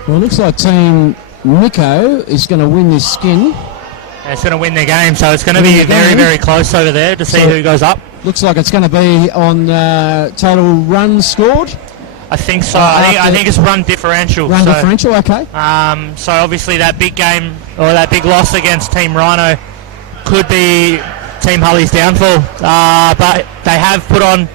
Well, it looks like Team Nico is going to win this skin. Yeah, it's going to win their game, so it's going to be very, very close over there to see who goes up. Looks like it's going to be on total runs scored. I think so. I think it's run differential. Run differential, okay. So obviously that big game, or that big loss against Team Rhino, could be Team Hully's downfall. But they have put on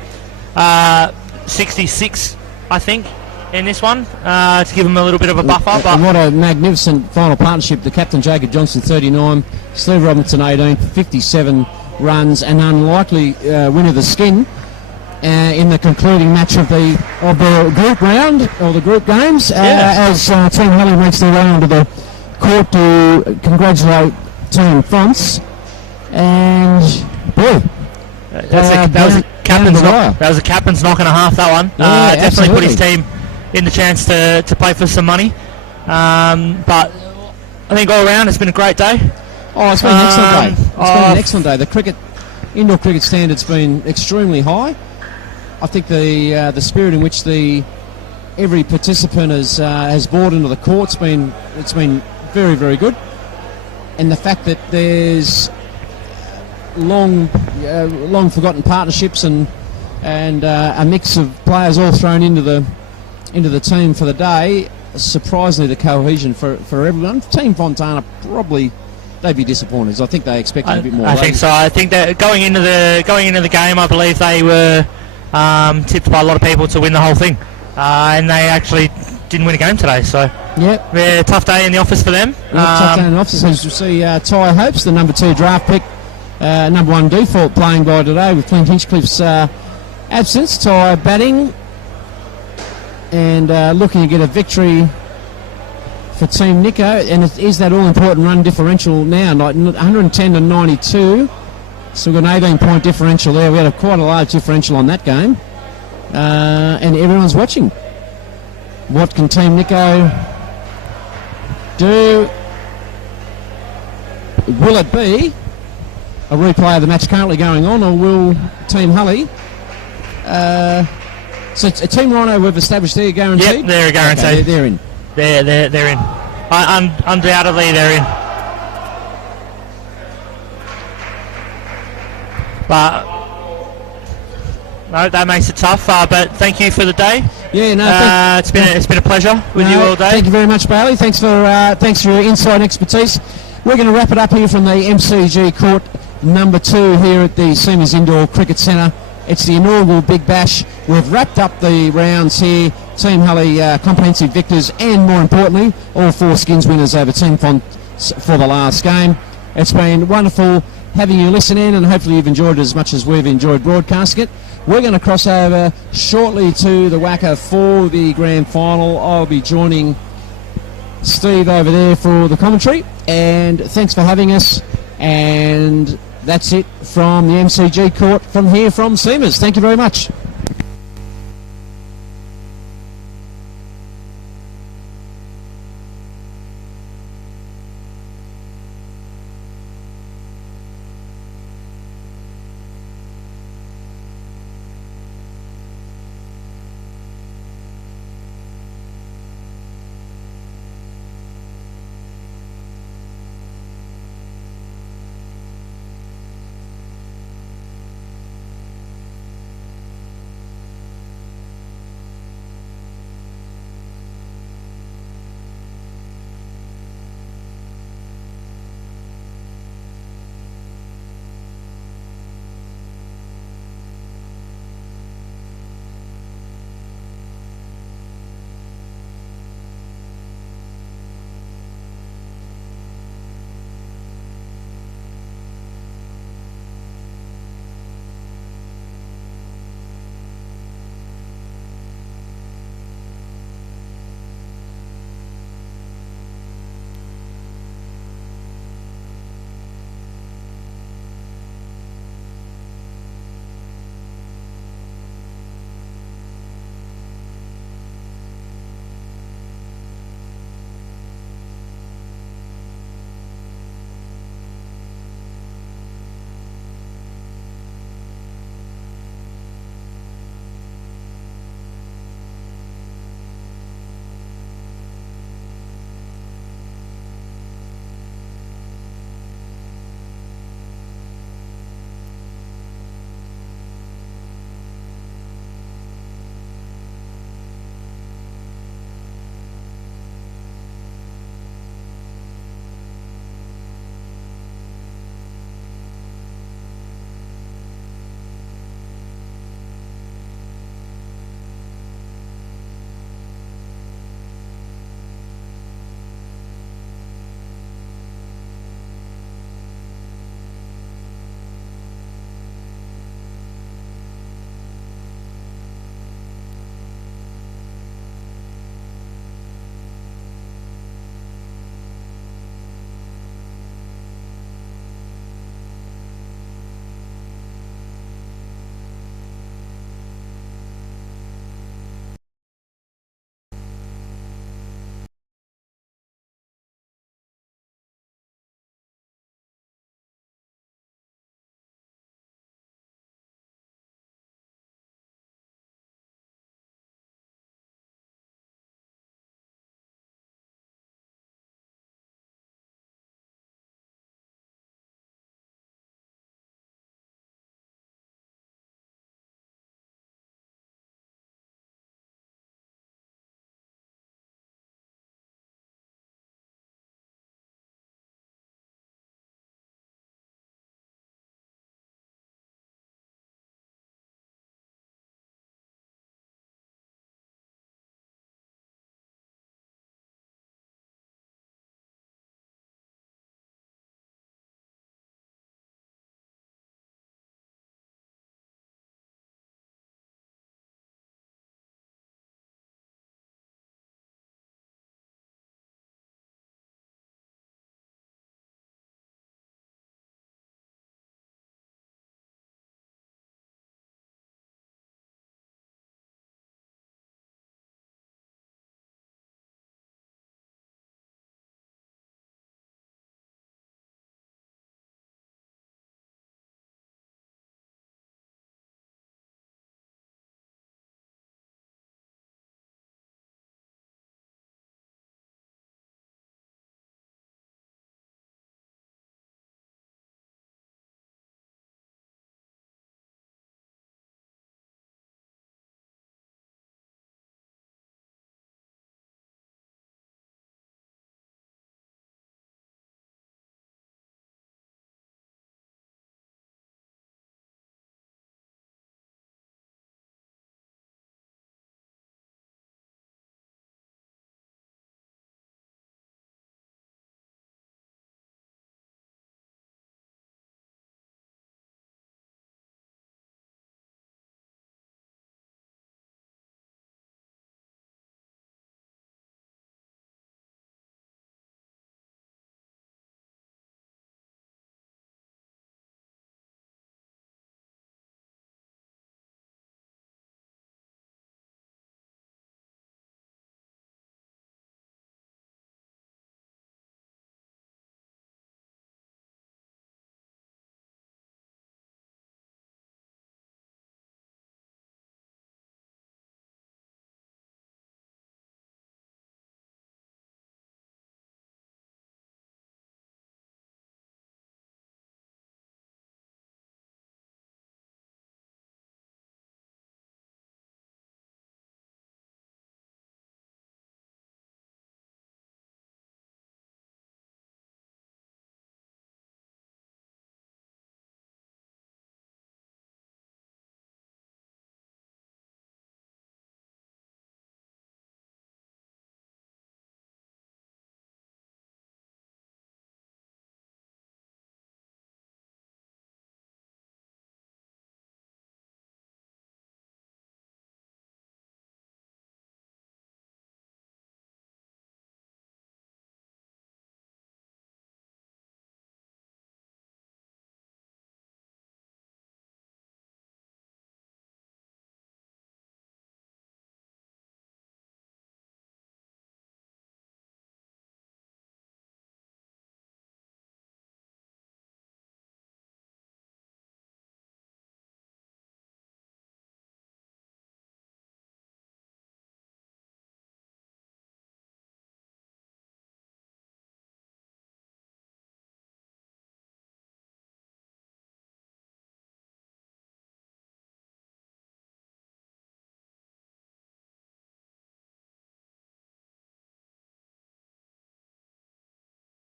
66, I think, in this one, to give them a little bit of a buffer. But what a magnificent final partnership. The captain, Jacob Johnson, 39, Steve Robinson, 18, 57 runs, and unlikely win of the skin in the concluding match of the group round, or the group games, as Team Hully makes their way onto the court to congratulate Team Fonts. And, boy, that was a captain's knock and a half, that one. Definitely put his team in the chance to play for some money. But I think all around it's been a great day. Oh, it's been an excellent day. It's been an excellent day. The indoor cricket standard's been extremely high. I think the spirit in which every participant has brought into the court's been very, very good. And the fact that there's long forgotten partnerships and a mix of players all thrown into the team for the day. Surprisingly, the cohesion for everyone. Team Fontana probably they'd be disappointed. I think they expected a bit more. I think so. I think that going into the game, I believe they were tipped by a lot of people to win the whole thing, and they actually didn't win a game today. So yeah, tough day in the office for them. Tough day in the office. As you see, Ty Hopes, the number 2 draft pick, number 1 default, playing by today with Clint Hinchcliffe's absence. Ty batting and looking to get a victory for Team Nico, and it is that all-important run differential now, like 110 to 92. So we've got an 18-point differential there. We had quite a large differential on that game, and everyone's watching. What can Team Nico do? Will it be a replay of the match currently going on, or will Team Hully? So it's a Team Rhino we've established there, guaranteed? Yep, they're guaranteed. Okay, they're in. They're in. Undoubtedly, they're in. But no, that makes it tough. But thank you for the day. Yeah, no, it's been a pleasure with you all day. Thank you very much, Bailey. Thanks for your insight and expertise. We're going to wrap it up here from the MCG court number 2 here at the Seamers Indoor Cricket Centre. It's the inaugural Big Bash. We've wrapped up the rounds here. Team Hully comprehensive victors, and more importantly, all 4 skins winners over Team Font for the last game. It's been wonderful having you listen in, and hopefully you've enjoyed it as much as we've enjoyed broadcasting it. We're going to cross over shortly to the WACA for the grand final. I'll be joining Steve over there for the commentary, and thanks for having us. And that's it from the MCG court from here from Seamers. Thank you very much.